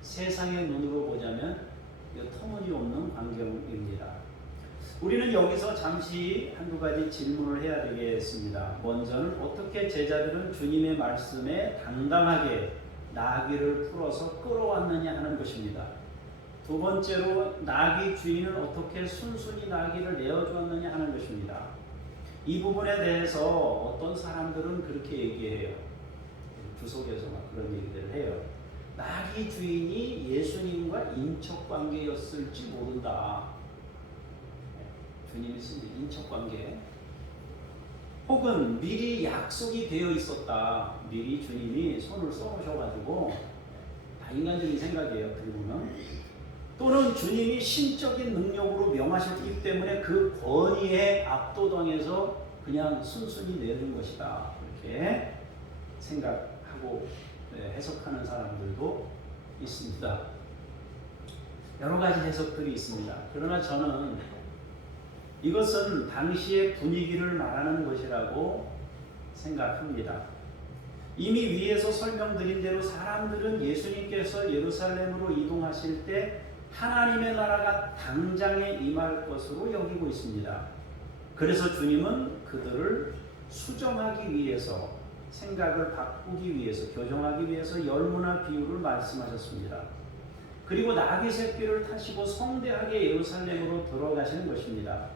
세상의 눈으로 보자면 터무니없는 광경입니다. 우리는 여기서 잠시 한두 가지 질문을 해야 되겠습니다. 먼저는 어떻게 제자들은 주님의 말씀에 당당하게 나귀를 풀어서 끌어왔느냐 하는 것입니다. 두 번째로 나귀 주인은 어떻게 순순히 나귀를 내어주었느냐 하는 것입니다. 이 부분에 대해서 어떤 사람들은 그렇게 얘기해요. 주석에서 막 그런 얘기들을 해요. 나귀 주인이 예수님과 인척관계였을지 모른다. 주님이 쓴 인척관계. 혹은 미리 약속이 되어 있었다. 미리 주님이 손을 써놓으셔가지고 다 인간적인 생각이에요. 어떻게 보면. 또는 주님이 신적인 능력으로 명하셨기 때문에 그 권위에 압도당해서 그냥 순순히 내는 것이다. 이렇게 생각하고 해석하는 사람들도 있습니다. 여러 가지 해석들이 있습니다. 그러나 저는 이것은 당시의 분위기를 말하는 것이라고 생각합니다. 이미 위에서 설명드린 대로 사람들은 예수님께서 예루살렘으로 이동하실 때 하나님의 나라가 당장에 임할 것으로 여기고 있습니다. 그래서 주님은 그들을 수정하기 위해서, 생각을 바꾸기 위해서, 교정하기 위해서 열무나 비유를 말씀하셨습니다. 그리고 나귀 새끼를 타시고 성대하게 예루살렘으로 들어가시는 것입니다.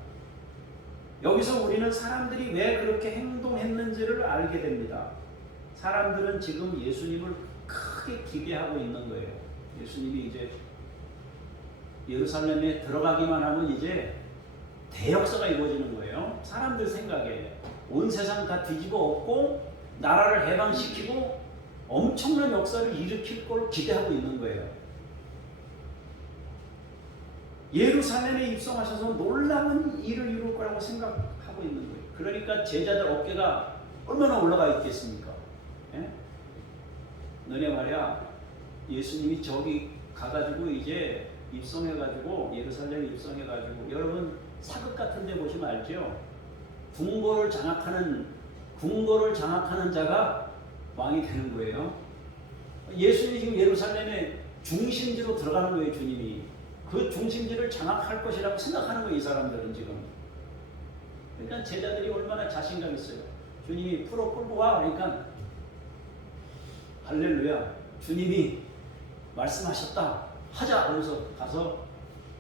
여기서 우리는 사람들이 왜 그렇게 행동했는지를 알게 됩니다. 사람들은 지금 예수님을 크게 기대하고 있는 거예요. 예수님이 이제 예루살렘에 들어가기만 하면 이제 대역사가 이루어지는 거예요. 사람들 생각에 온 세상 다 뒤집어 엎고 나라를 해방시키고 엄청난 역사를 일으킬 걸 기대하고 있는 거예요. 예루살렘에 입성하셔서 놀라운 일을 이룰 거라고 생각하고 있는 거예요. 그러니까 제자들 어깨가 얼마나 올라가 있겠습니까? 예? 너네 말이야, 예수님이 저기 가가지고 이제 입성해가지고 예루살렘 입성해가지고, 여러분 사극 같은 데 보시면 알죠? 궁궐을 장악하는 자가 왕이 되는 거예요. 예수님이 지금 예루살렘의 중심지로 들어가는 거예요. 주님이 그 중심지를 장악할 것이라고 생각하는 거예요. 이 사람들은 지금. 그러니까 제자들이 얼마나 자신감 있어요. 주님이 풀어 끌고 와. 그러니까 할렐루야, 주님이 말씀하셨다, 하자. 그래서 가서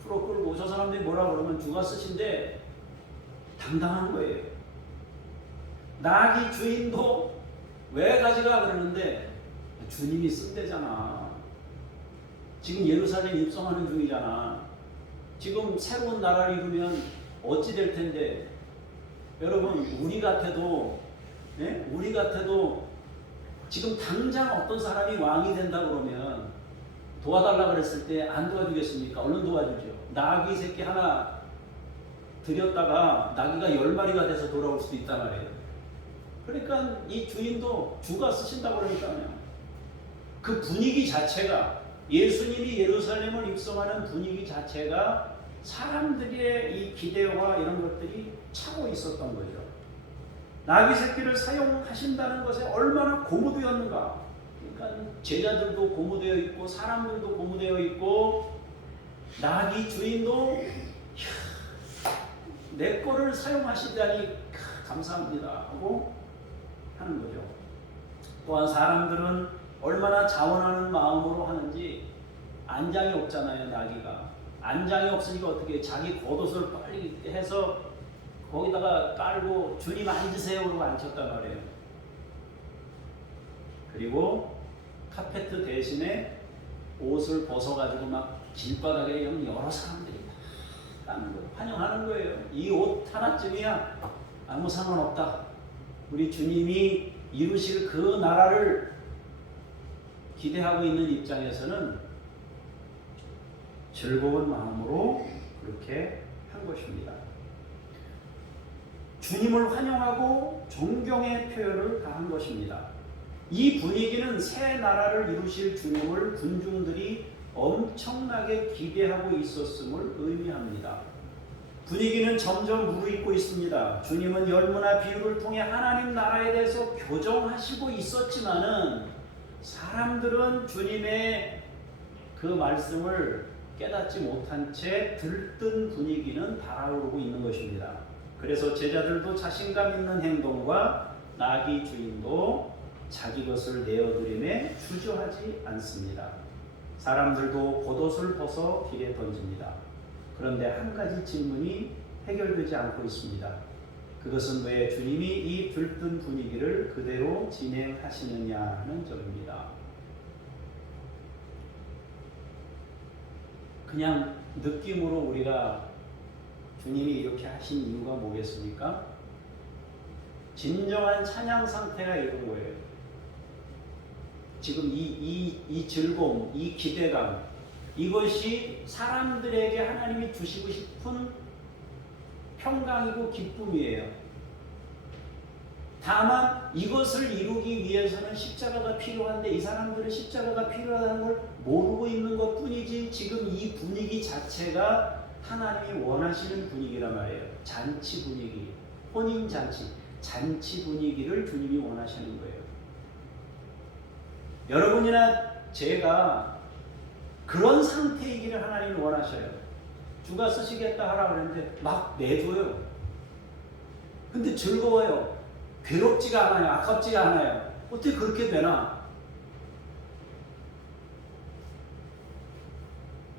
풀어 끌고, 저 사람들이 뭐라 그러면 주가 쓰신데 당당한 거예요. 나귀 주인도 왜 가져가 그러는데 주님이 쓴대잖아. 지금 예루살렘 입성하는 중이잖아. 지금 새로운 나라를 이루면 어찌 될 텐데, 여러분 우리 같아도 지금 당장 어떤 사람이 왕이 된다 그러면 도와달라 그랬을 때 안 도와주겠습니까? 얼른 도와주죠. 나귀 새끼 하나 들였다가 나귀가 10마리가 돼서 돌아올 수도 있단 말이에요. 그러니까 이 주인도 주가 쓰신다고 그러니까요. 그 분위기 자체가, 예수님이 예루살렘을 입성하는 분위기 자체가 사람들의 이 기대와 이런 것들이 차고 있었던 거죠. 나귀 새끼를 사용하신다는 것에 얼마나 고무되었는가. 그러니까 제자들도 고무되어 있고 사람들도 고무되어 있고 나귀 주인도 내 거를 사용하시다니 감사합니다 하고 하는 거죠. 또한 사람들은 얼마나 자원하는 마음으로 하는지, 안장이 없잖아요. 나귀가 안장이 없으니까 어떻게 자기 겉옷을 빨리 해서 거기다가 깔고 주님 앉으세요 그러고 앉혔단 말이에요. 그리고 카페트 대신에 옷을 벗어가지고 막 길바닥에 여러 사람들이 막 까는 거예요. 환영하는 거예요. 이 옷 하나쯤이야 아무 상관없다. 우리 주님이 이루실 그 나라를 기대하고 있는 입장에서는 즐거운 마음으로 그렇게 한 것입니다. 주님을 환영하고 존경의 표현을 다한 것입니다. 이 분위기는 새 나라를 이루실 주님을 군중들이 엄청나게 기대하고 있었음을 의미합니다. 분위기는 점점 무르익고 있습니다. 주님은 열무나 비유를 통해 하나님 나라에 대해서 교정하시고 있었지만은 사람들은 주님의 그 말씀을 깨닫지 못한 채 들뜬 분위기는 달아오르고 있는 것입니다. 그래서 제자들도 자신감 있는 행동과 나귀 주인도 자기 것을 내어드림에 주저하지 않습니다. 사람들도 겉옷을 벗어 길에 던집니다. 그런데 한 가지 질문이 해결되지 않고 있습니다. 그것은 왜 주님이 이 들뜬 분위기를 그대로 진행하시느냐 하는 점입니다. 그냥 느낌으로 우리가 주님이 이렇게 하신 이유가 뭐겠습니까? 진정한 찬양 상태가 이런 거예요. 지금 이 즐거움, 이 기대감, 이것이 사람들에게 하나님이 주시고 싶은 평강이고 기쁨이에요. 다만 이것을 이루기 위해서는 십자가가 필요한데 이 사람들은 십자가가 필요하다는 걸 모르고 있는 것 뿐이지, 지금 이 분위기 자체가 하나님이 원하시는 분위기란 말이에요. 잔치 분위기, 혼인잔치, 잔치 분위기를 주님이 원하시는 거예요. 여러분이나 제가 그런 상태이기를 하나님이 원하셔요. 주가 쓰시겠다 하라 그랬는데 막 내줘요. 근데 즐거워요. 괴롭지가 않아요. 아깝지가 않아요. 어떻게 그렇게 되나?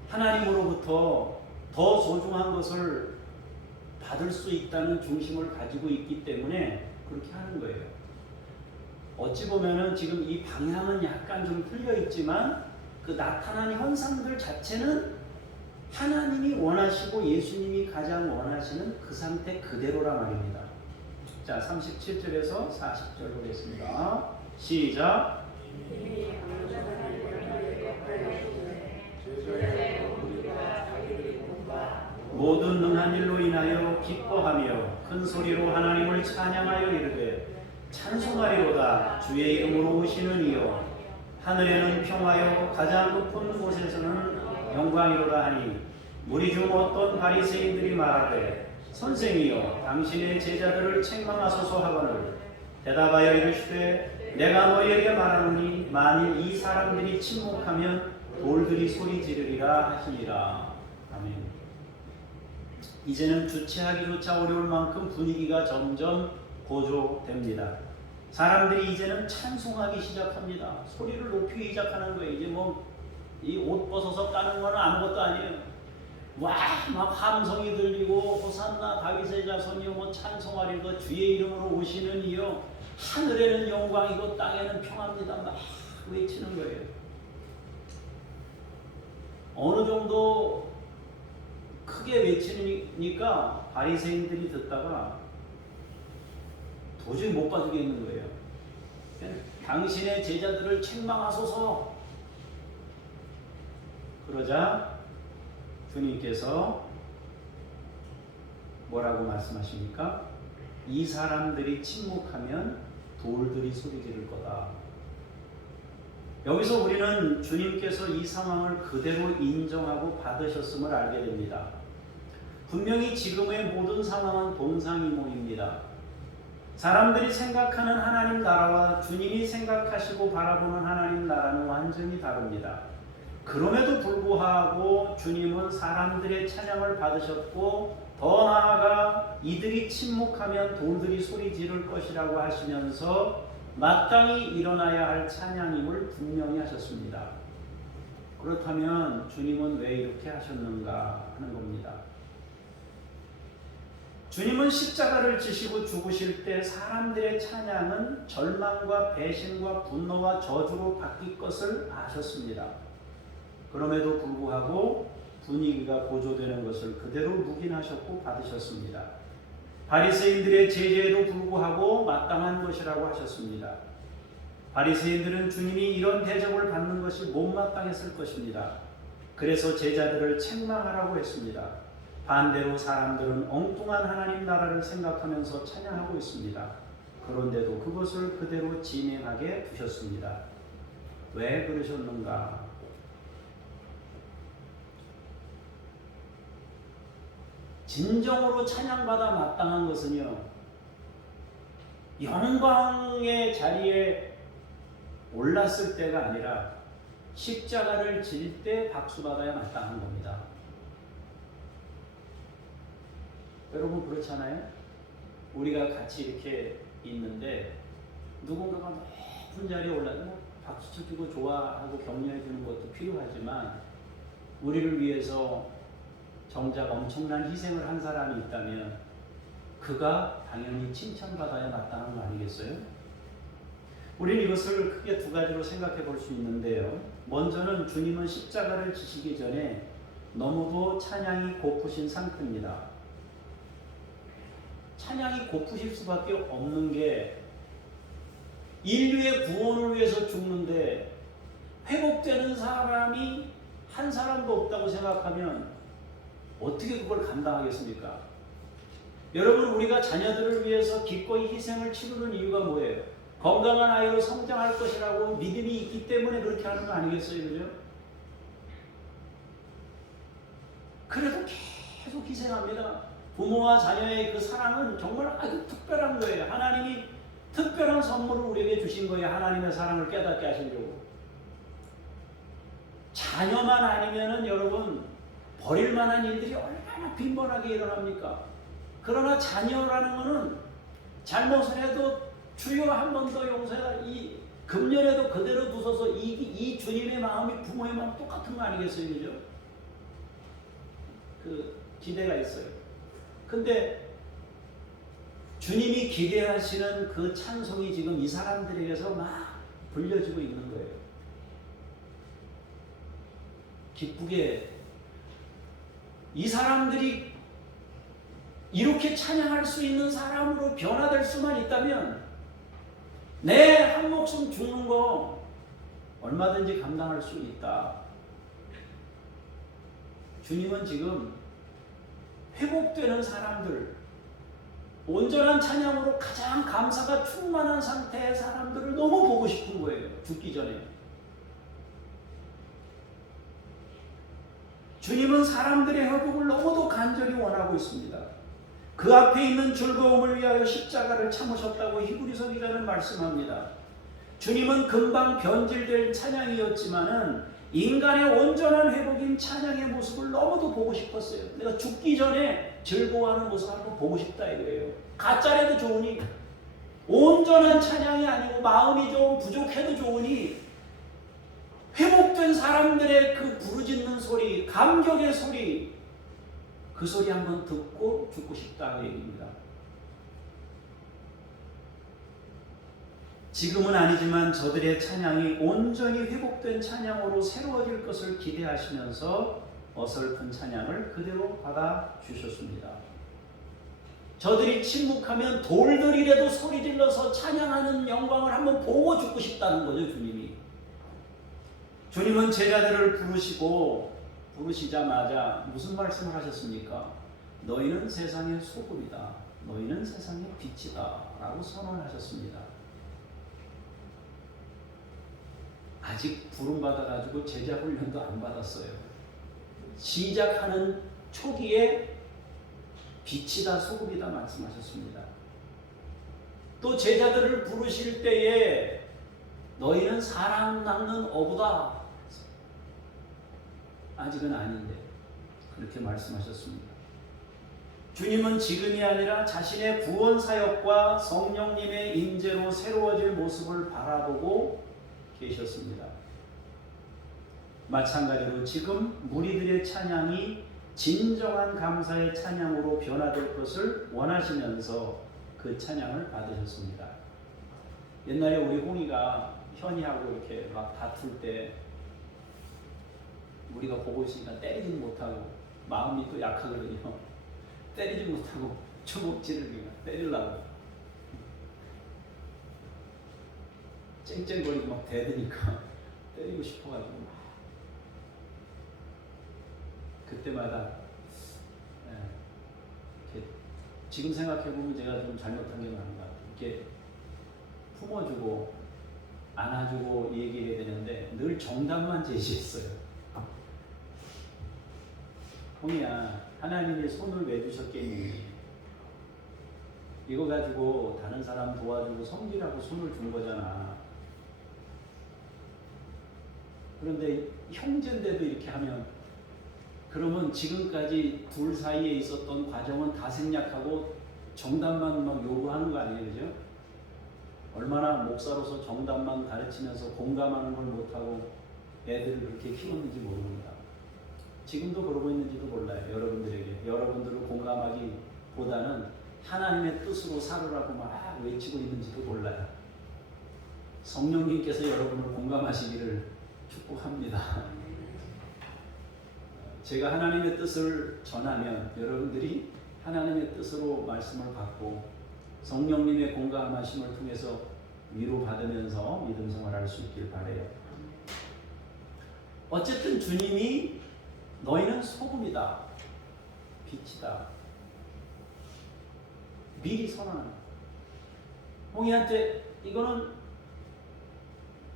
하나님으로부터 더 소중한 것을 받을 수 있다는 중심을 가지고 있기 때문에 그렇게 하는 거예요. 어찌 보면은 지금 이 방향은 약간 좀 틀려 있지만 그 나타난 현상들 자체는 하나님이 원하시고 예수님이 가장 원하시는 그 상태 그대로란 말입니다. 자, 37절에서 40절 보겠습니다. 시작. 모든 능한 일로 인하여 기뻐하며 큰 소리로 하나님을 찬양하여 이르되 찬송하리로다. 주의 이름으로 오시는 이여 하늘에는 평화요 가장 높은 곳에서는 영광이로다 하니 무리 중 어떤 바리새인들이 말하되 선생이여 당신의 제자들을 책망하소서 하거늘 대답하여 이르시되 내가 너희에게 말하노니 만일 이 사람들이 침묵하면 돌들이 소리 지르리라 하시니라. 아멘. 이제는 주체하기조차 어려울 만큼 분위기가 점점 고조됩니다. 사람들이 이제는 찬송하기 시작합니다. 소리를 높이기 시작하는 거예요. 이제 뭐 이 옷 벗어서 까는 건 아무것도 아니에요. 와, 막 함성이 들리고 호산나 다윗의 자손이여 뭐 찬송하리고 주의 이름으로 오시는 이여 하늘에는 영광이고 땅에는 평화입니다. 막 외치는 거예요. 어느 정도 크게 외치니까 바리새인들이 듣다가 도저히 못 봐주겠는 거예요. 당신의 제자들을 책망하소서. 그러자 주님께서 뭐라고 말씀하십니까? 이 사람들이 침묵하면 돌들이 소리 지를 거다. 여기서 우리는 주님께서 이 상황을 그대로 인정하고 받으셨음을 알게 됩니다. 분명히 지금의 모든 상황은 동상이몽입니다. 사람들이 생각하는 하나님 나라와 주님이 생각하시고 바라보는 하나님 나라는 완전히 다릅니다. 그럼에도 불구하고 주님은 사람들의 찬양을 받으셨고 더 나아가 이들이 침묵하면 돌들이 소리 지를 것이라고 하시면서 마땅히 일어나야 할 찬양임을 분명히 하셨습니다. 그렇다면 주님은 왜 이렇게 하셨는가 하는 겁니다. 주님은 십자가를 지시고 죽으실 때 사람들의 찬양은 절망과 배신과 분노와 저주로 바뀔 것을 아셨습니다. 그럼에도 불구하고 분위기가 고조되는 것을 그대로 묵인하셨고 받으셨습니다. 바리새인들의 제재에도 불구하고 마땅한 것이라고 하셨습니다. 바리새인들은 주님이 이런 대접을 받는 것이 못마땅했을 것입니다. 그래서 제자들을 책망하라고 했습니다. 반대로 사람들은 엉뚱한 하나님 나라를 생각하면서 찬양하고 있습니다. 그런데도 그것을 그대로 진행하게 두셨습니다. 왜 그러셨는가? 진정으로 찬양받아 마땅한 것은요, 영광의 자리에 올랐을 때가 아니라 십자가를 질 때 박수받아야 마땅한 겁니다. 여러분 그렇잖아요? 우리가 같이 이렇게 있는데 누군가가 높은 자리에 올라서 박수 쳐주고 좋아하고 격려해 주는 것도 필요하지만 우리를 위해서 정작 엄청난 희생을 한 사람이 있다면 그가 당연히 칭찬받아야 마땅한 거 아니겠어요? 우리는 이것을 크게 두 가지로 생각해 볼 수 있는데요. 먼저는 주님은 십자가를 지시기 전에 너무도 찬양이 고프신 상태입니다. 찬양이 고프실 수밖에 없는 게 인류의 구원을 위해서 죽는데 회복되는 사람이 한 사람도 없다고 생각하면 어떻게 그걸 감당하겠습니까? 여러분, 우리가 자녀들을 위해서 기꺼이 희생을 치르는 이유가 뭐예요? 건강한 아이로 성장할 것이라고 믿음이 있기 때문에 그렇게 하는 거 아니겠어요? 그죠? 그래도 계속 희생합니다. 부모와 자녀의 그 사랑은 정말 아주 특별한 거예요. 하나님이 특별한 선물을 우리에게 주신 거예요. 하나님의 사랑을 깨닫게 하시려고. 자녀만 아니면은 여러분 버릴 만한 일들이 얼마나 빈번하게 일어납니까? 그러나 자녀라는 것은 잘못을 해도 주여 한 번 더 용서해라. 이 금년에도 그대로 두셔서 이 주님의 마음이 부모의 마음 똑같은 거 아니겠어요? 그죠? 그 기대가 있어요. 근데 주님이 기대하시는 그 찬송이 지금 이 사람들에게서 막 불려지고 있는 거예요. 기쁘게 이 사람들이 이렇게 찬양할 수 있는 사람으로 변화될 수만 있다면 내 한 목숨 죽는 거 얼마든지 감당할 수 있다. 주님은 지금 회복되는 사람들, 온전한 찬양으로 가장 감사가 충만한 상태의 사람들을 너무 보고 싶은 거예요. 죽기 전에. 주님은 사람들의 회복을 너무도 간절히 원하고 있습니다. 그 앞에 있는 즐거움을 위하여 십자가를 참으셨다고 히브리서 기자는 말씀합니다. 주님은 금방 변질될 찬양이었지만은 인간의 온전한 회복인 찬양의 모습을 너무도 보고 싶었어요. 내가 죽기 전에 즐거워하는 모습 한번 보고 싶다 이거예요. 가짜라도 좋으니, 온전한 찬양이 아니고 마음이 좀 부족해도 좋으니 회복된 사람들의 그 부르짖는 소리, 감격의 소리, 그 소리 한번 듣고 죽고 싶다는 얘기입니다. 지금은 아니지만 저들의 찬양이 온전히 회복된 찬양으로 새로워질 것을 기대하시면서 어설픈 찬양을 그대로 받아주셨습니다. 저들이 침묵하면 돌들이라도 소리질러서 찬양하는 영광을 한번 보고 죽고 싶다는 거죠, 주님이. 주님은 제자들을 부르시자마자 무슨 말씀을 하셨습니까? 너희는 세상의 소금이다. 너희는 세상의 빛이다. 라고 선언하셨습니다. 아직 부름받아가지고 제자 훈련도 안 받았어요. 시작하는 초기에 빛이다 소금이다 말씀하셨습니다. 또 제자들을 부르실 때에 너희는 사람 낚는 어부다. 아직은 아닌데 그렇게 말씀하셨습니다. 주님은 지금이 아니라 자신의 구원 사역과 성령님의 임재로 새로워질 모습을 바라보고 계셨습니다. 마찬가지로 지금 무리들의 찬양이 진정한 감사의 찬양으로 변화될 것을 원하시면서 그 찬양을 받으셨습니다. 옛날에 우리 홍이가 현이하고 이렇게 막 다툴 때 우리가 보고 있으니까 때리지 못하고 마음이 또 약하거든요. 때리지 못하고 주먹질을 그냥 때리려고 쨍쨍거리고 막 대드니까 때리고 싶어가지고 그때마다 이렇게 지금 생각해보면 제가 좀 잘못한 게 많은 것 같아요. 이렇게 품어주고 안아주고 얘기해야 되는데 늘 정답만 제시했어요. 홍이야, 하나님이 손을 왜 주셨겠니? 이거 가지고 다른 사람 도와주고 섬기라고 손을 준 거잖아. 그런데 형제인데도 이렇게 하면 그러면 지금까지 둘 사이에 있었던 과정은 다 생략하고 정답만 막 요구하는 거 아니에요, 그죠? 얼마나 목사로서 정답만 가르치면서 공감하는 걸 못하고 애들을 그렇게 키웠는지 모릅니다. 지금도 그러고 있는지도 몰라요. 여러분들에게. 여러분들을 공감하기보다는 하나님의 뜻으로 살으라고 막 외치고 있는지도 몰라요. 성령님께서 여러분을 공감하시기를 축복합니다. 제가 하나님의 뜻을 전하면 여러분들이 하나님의 뜻으로 말씀을 받고 성령님의 공감하심을 통해서 위로받으면서 믿음 생활할 수 있길 바라요. 어쨌든 주님이 너희는 소금이다, 빛이다. 미리 선언합니다. 홍이한테 이거는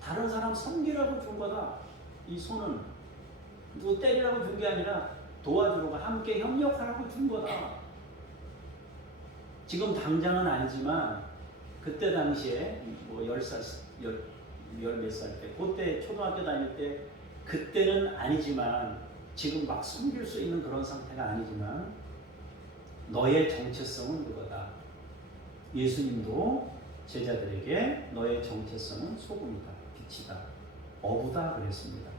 다른 사람 섬기라고 준 거다. 이 손은 누구 때리라고 준 게 아니라 도와주라고 함께 협력하라고 준 거다. 지금 당장은 아니지만 그때 당시에 뭐 10살, 열 몇 살 때, 그때 초등학교 다닐 때 그때는 아니지만 지금 막 섬길 수 있는 그런 상태가 아니지만 너의 정체성은 그거다. 예수님도 제자들에게 너의 정체성은 소금이다, 빛이다, 어부다 그랬습니다.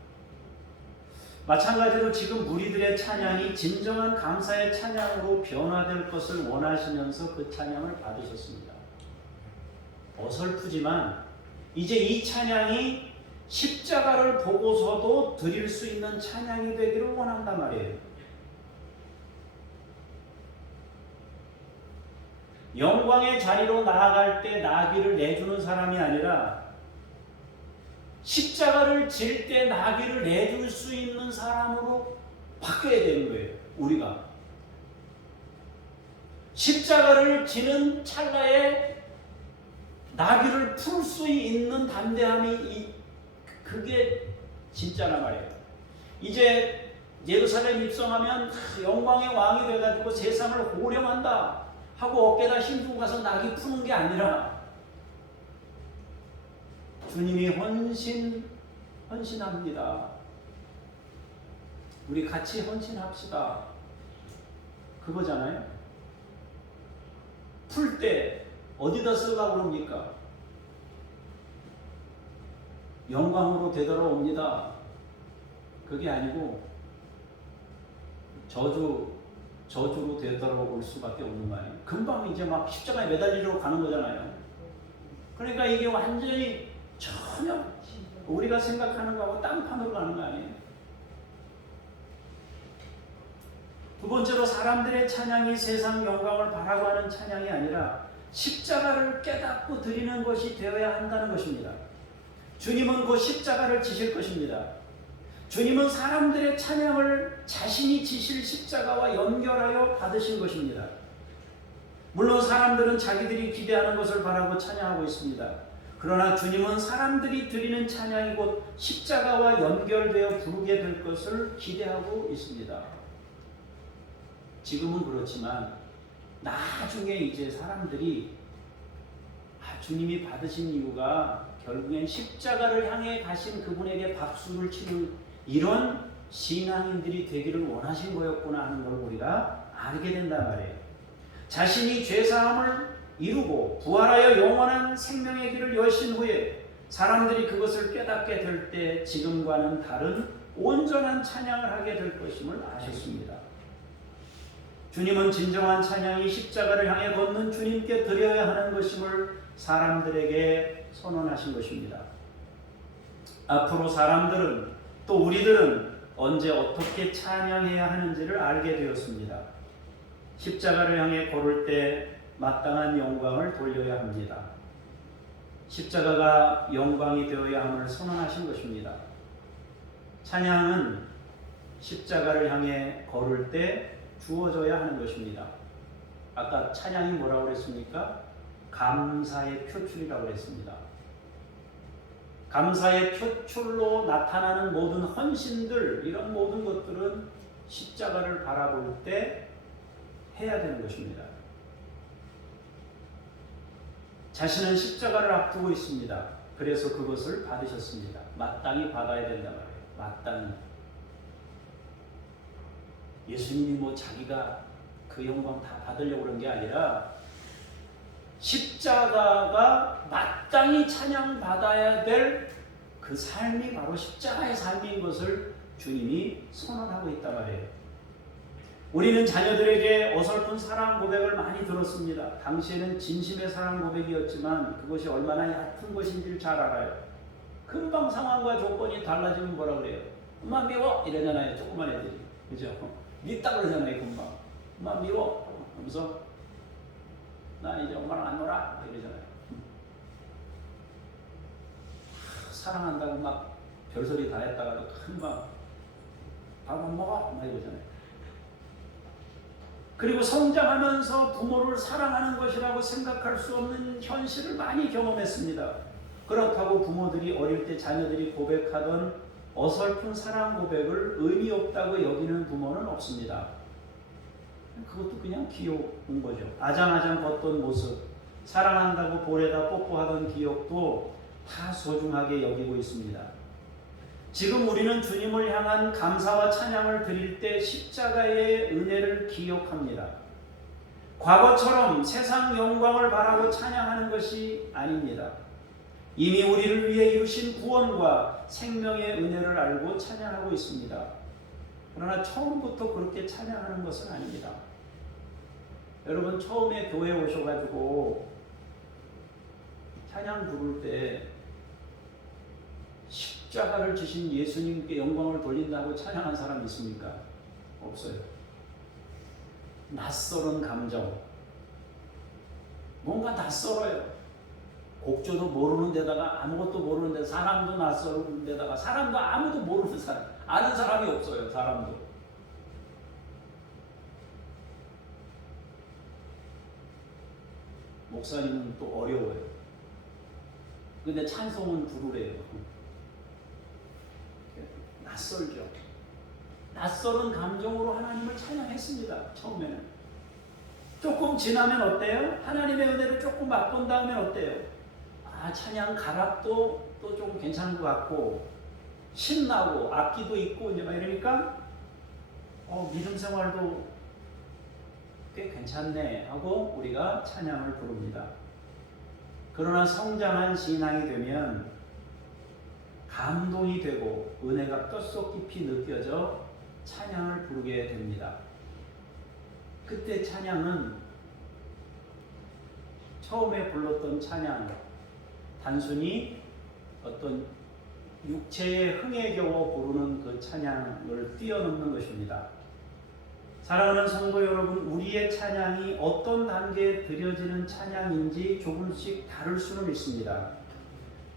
마찬가지로 지금 무리들의 찬양이 진정한 감사의 찬양으로 변화될 것을 원하시면서 그 찬양을 받으셨습니다. 어설프지만 이제 이 찬양이 십자가를 보고서도 드릴 수 있는 찬양이 되기를 원한단 말이에요. 영광의 자리로 나아갈 때 나귀를 내주는 사람이 아니라 십자가를 질 때 나귀를 내줄 수 있는 사람으로 바뀌어야 되는 거예요. 우리가 십자가를 지는 찰나에 나귀를 풀 수 있는 담대함이 그게 진짜란 말이에요. 이제 예루살렘 입성하면 영광의 왕이 돼가지고 세상을 호령한다 하고 어깨다 힘주고 가서 나귀 푸는 게 아니라 주님이 헌신합니다. 우리 같이 헌신합시다. 그거잖아요. 풀 때 어디다 쓰려고 그럽니까? 영광으로 되돌아옵니다. 그게 아니고 저주로 되돌아올 수밖에 없는 거 아니에요. 금방 이제 막 십자가에 매달리러 가는 거잖아요. 그러니까 이게 완전히 전혀 우리가 생각하는 거하고 딴판으로 가는 거 아니에요. 두 번째로 사람들의 찬양이 세상 영광을 바라고 하는 찬양이 아니라 십자가를 깨닫고 드리는 것이 되어야 한다는 것입니다. 주님은 그 십자가를 지실 것입니다. 주님은 사람들의 찬양을 자신이 지실 십자가와 연결하여 받으신 것입니다. 물론 사람들은 자기들이 기대하는 것을 바라고 찬양하고 있습니다. 그러나 주님은 사람들이 드리는 찬양이 곧 십자가와 연결되어 부르게 될 것을 기대하고 있습니다. 지금은 그렇지만 나중에 이제 사람들이 주님이 받으신 이유가 결국엔 십자가를 향해 가신 그분에게 박수를 치는 이런 신앙인들이 되기를 원하신 거였구나 하는 걸 우리가 알게 된단 말이에요. 자신이 죄사함을 이루고 부활하여 영원한 생명의 길을 여신 후에 사람들이 그것을 깨닫게 될 때 지금과는 다른 온전한 찬양을 하게 될 것임을 아셨습니다. 주님은 진정한 찬양이 십자가를 향해 걷는 주님께 드려야 하는 것임을 사람들에게 선언하신 것입니다. 앞으로 사람들은 또 우리들은 언제 어떻게 찬양해야 하는지를 알게 되었습니다. 십자가를 향해 걸을 때 마땅한 영광을 돌려야 합니다. 십자가가 영광이 되어야 함을 선언하신 것입니다. 찬양은 십자가를 향해 걸을 때 주어져야 하는 것입니다. 아까 찬양이 뭐라고 그랬습니까? 감사의 표출이라고 그랬습니다. 감사의 표출로 나타나는 모든 헌신들, 이런 모든 것들은 십자가를 바라볼 때 해야 되는 것입니다. 자신은 십자가를 앞두고 있습니다. 그래서 그것을 받으셨습니다. 마땅히 받아야 된단 말이에요. 마땅히. 예수님이 뭐 자기가 그 영광 다 받으려고 그런 게 아니라 십자가가 마땅히 찬양받아야 될 그 삶이 바로 십자가의 삶인 것을 주님이 선언하고 있단 말이에요. 우리는 자녀들에게 어설픈 사랑 고백을 많이 들었습니다. 당시에는 진심의 사랑 고백이었지만 그것이 얼마나 얕은 것인지를 잘 알아요. 금방 상황과 조건이 달라지면 뭐라 그래요? 엄마 미워! 이러잖아요. 조그만 애들이. 그죠? 밉다 그러잖아요. 금방. 엄마 미워! 그러면서 난 이제 엄마랑 안 놀아! 이러잖아요. 사랑한다고 막 별소리 다 했다가도 금방 밥 안 먹어! 막 이러잖아요. 그리고 성장하면서 부모를 사랑하는 것이라고 생각할 수 없는 현실을 많이 경험했습니다. 그렇다고 부모들이 어릴 때 자녀들이 고백하던 어설픈 사랑 고백을 의미 없다고 여기는 부모는 없습니다. 그것도 그냥 귀여운 거죠. 아장아장 걷던 모습, 사랑한다고 볼에다 뽀뽀하던 기억도 다 소중하게 여기고 있습니다. 지금 우리는 주님을 향한 감사와 찬양을 드릴 때 십자가의 은혜를 기억합니다. 과거처럼 세상 영광을 바라고 찬양하는 것이 아닙니다. 이미 우리를 위해 이루신 구원과 생명의 은혜를 알고 찬양하고 있습니다. 그러나 처음부터 그렇게 찬양하는 것은 아닙니다. 여러분 처음에 교회 오셔가지고 찬양 부를 때 십자가를 지신 예수님께 영광을 돌린다고 찬양한 사람 있습니까? 없어요. 낯설은 감정. 뭔가 낯설어요. 곡조도 모르는 데다가 아무것도 모르는 데 사람도 낯설은 데다가 사람도 아무도 모르는 사람. 아는 사람이 없어요. 사람도. 목사님은 또 어려워요. 근데 찬송은 부르래요. 낯설죠. 낯설은 감정으로 하나님을 찬양했습니다. 처음에는. 조금 지나면 어때요? 하나님의 은혜를 조금 맛본 다음에 어때요? 아, 찬양 가락도 또 좀 괜찮은 것 같고 신나고 악기도 있고 이제 막 이러니까 믿음 생활도 꽤 괜찮네 하고 우리가 찬양을 부릅니다. 그러나 성장한 신앙이 되면 감동이 되고 은혜가 뼛속 깊이 느껴져 찬양을 부르게 됩니다. 그때 찬양은 처음에 불렀던 찬양, 단순히 어떤 육체의 흥에 겨워 부르는 그 찬양을 뛰어넘는 것입니다. 사랑하는 성도 여러분, 우리의 찬양이 어떤 단계에 드려지는 찬양인지 조금씩 다를 수는 있습니다.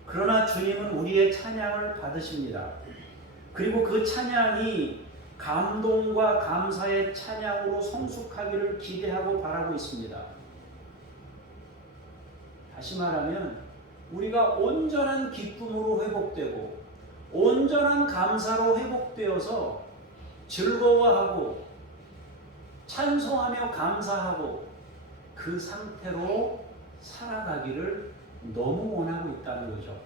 그러나 주님은 우리의 찬양을 받으십니다. 그리고 그 찬양이 감동과 감사의 찬양으로 성숙하기를 기대하고 바라고 있습니다. 다시 말하면 우리가 온전한 기쁨으로 회복되고 온전한 감사로 회복되어서 즐거워하고 찬송하며 감사하고 그 상태로 살아가기를 너무 원하고 있다는 거죠.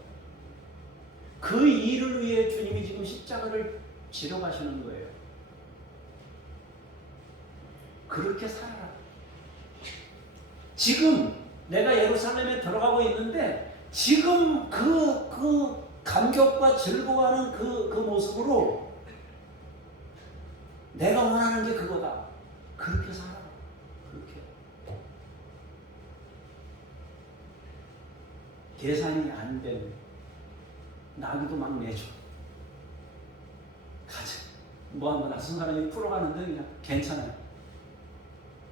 그 일을 위해 주님이 지금 십자가를 지러 가시는 거예요. 그렇게 살아라. 지금 내가 예루살렘에 들어가고 있는데 지금 그 감격과 즐거워하는 그 모습으로 내가 원하는 게 그거다. 그렇게 살아라. 그렇게. 계산이 안 되는 나기도 막 내줘. 가자. 뭐 한번 낯선 사람이 풀어가는데 그냥 괜찮아요.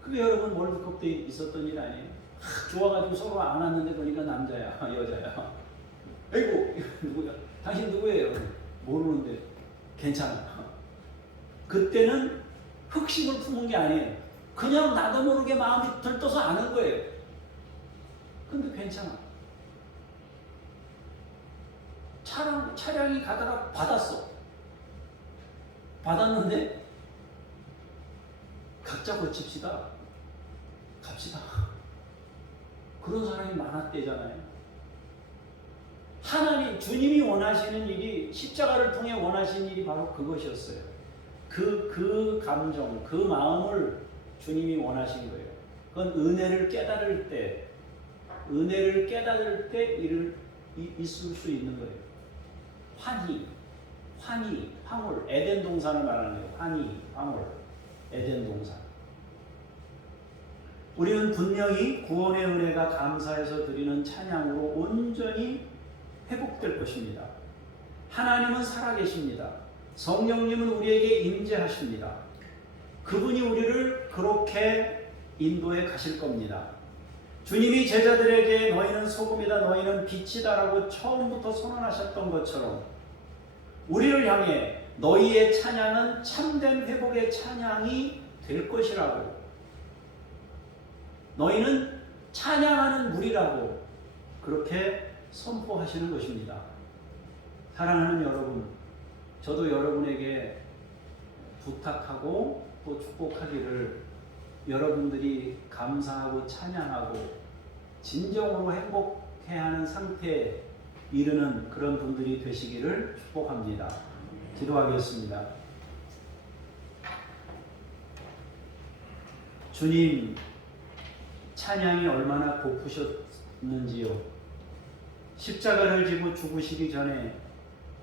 그게 여러분 월드컵 때 있었던 일 아니에요? 좋아가지고 서로 안 왔는데 보니까 남자야, 여자야. 아이고, 누구야? 당신 누구예요? 모르는데 괜찮아. 그때는 흑심을 품은 게 아니에요. 그냥 나도 모르게 마음이 들떠서 아는 거예요. 근데 괜찮아. 차량이 가다가 받았어. 받았는데 각자 고칩시다. 갑시다. 그런 사람이 많았대잖아요. 하나님, 주님이 원하시는 일이, 십자가를 통해 원하시는 일이 바로 그것이었어요. 그 감정, 그 마음을 주님이 원하신 거예요. 그건 은혜를 깨달을 때 있을 수 있는 거예요. 환희, 황홀, 에덴 동산을 말하는 거예요. 환희, 황홀, 에덴 동산. 우리는 분명히 구원의 은혜가 감사해서 드리는 찬양으로 온전히 회복될 것입니다. 하나님은 살아계십니다. 성령님은 우리에게 임재하십니다. 그분이 우리를 그렇게 인도해 가실 겁니다. 주님이 제자들에게 너희는 소금이다, 너희는 빛이다 라고 처음부터 선언하셨던 것처럼 우리를 향해 너희의 찬양은 참된 회복의 찬양이 될 것이라고, 너희는 찬양하는 무리라고 그렇게 선포하시는 것입니다. 사랑하는 여러분, 저도 여러분에게 부탁하고 또 축복하기를 여러분들이 감사하고 찬양하고 진정으로 행복해하는 상태에 이르는 그런 분들이 되시기를 축복합니다. 기도하겠습니다. 주님, 찬양이 얼마나 고프셨는지요. 십자가를 지고 죽으시기 전에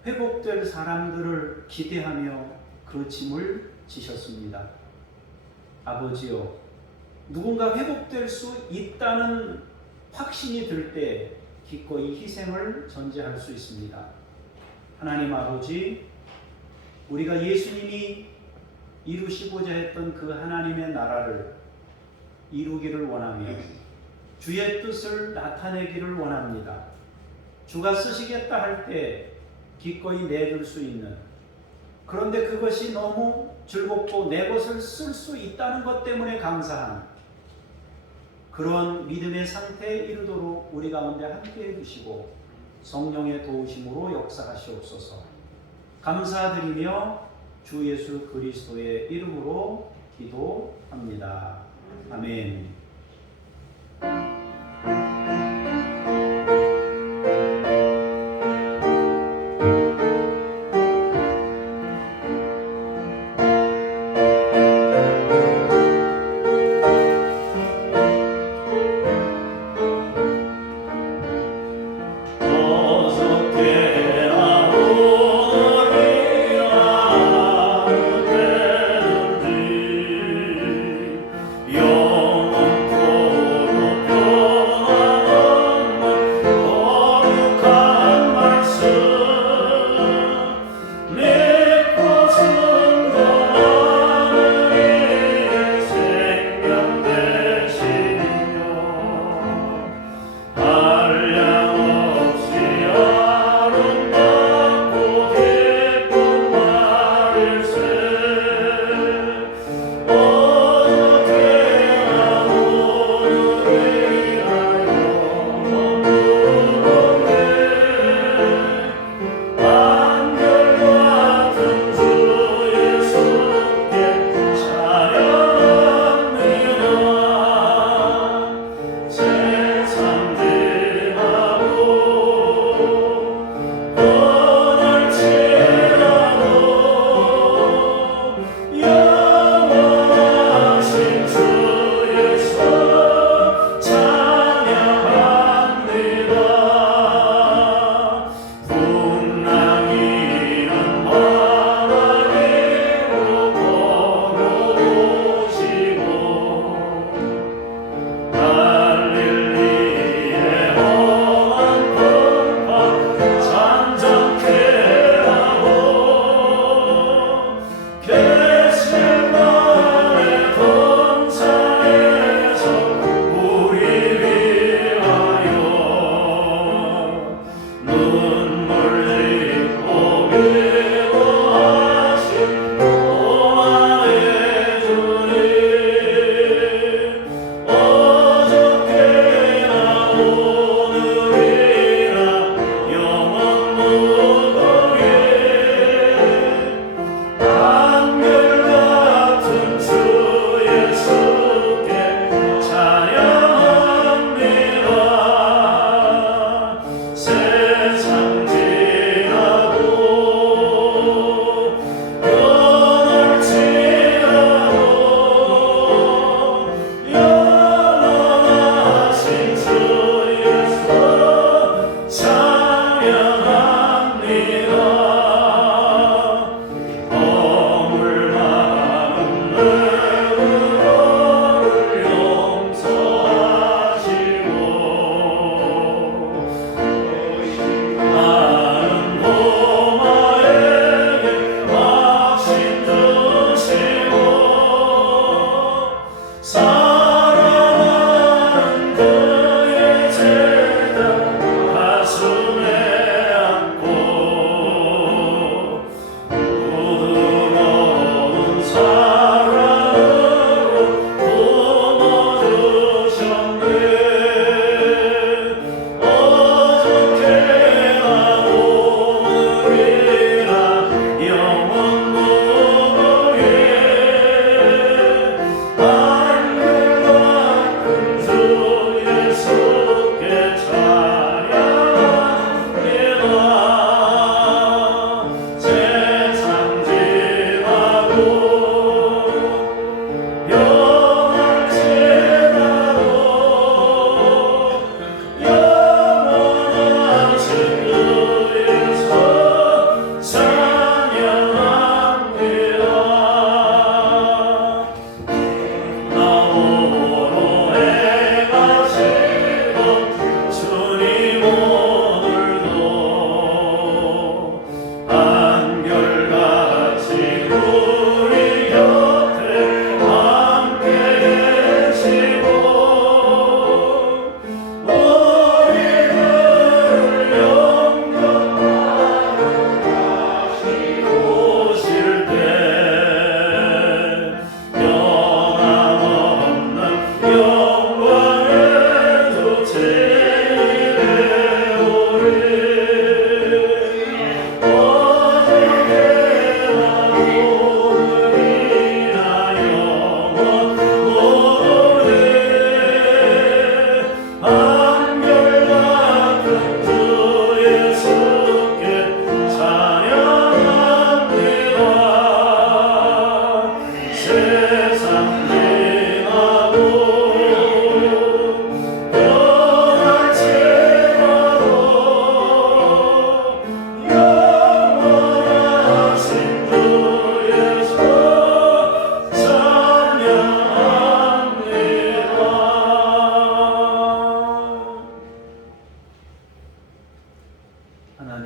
회복될 사람들을 기대하며 그 짐을 지셨습니다. 아버지요, 누군가 회복될 수 있다는 확신이 들 때 기꺼이 희생을 전제할 수 있습니다. 하나님 아버지, 우리가 예수님이 이루시고자 했던 그 하나님의 나라를 이루기를 원하며 주의 뜻을 나타내기를 원합니다. 주가 쓰시겠다 할 때 기꺼이 내줄 수 있는, 그런데 그것이 너무 즐겁고 내 것을 쓸 수 있다는 것 때문에 감사한 그런 믿음의 상태에 이르도록 우리 가운데 함께 해주시고 성령의 도우심으로 역사하시옵소서. 감사드리며 주 예수 그리스도의 이름으로 기도합니다. 아멘. 영원토록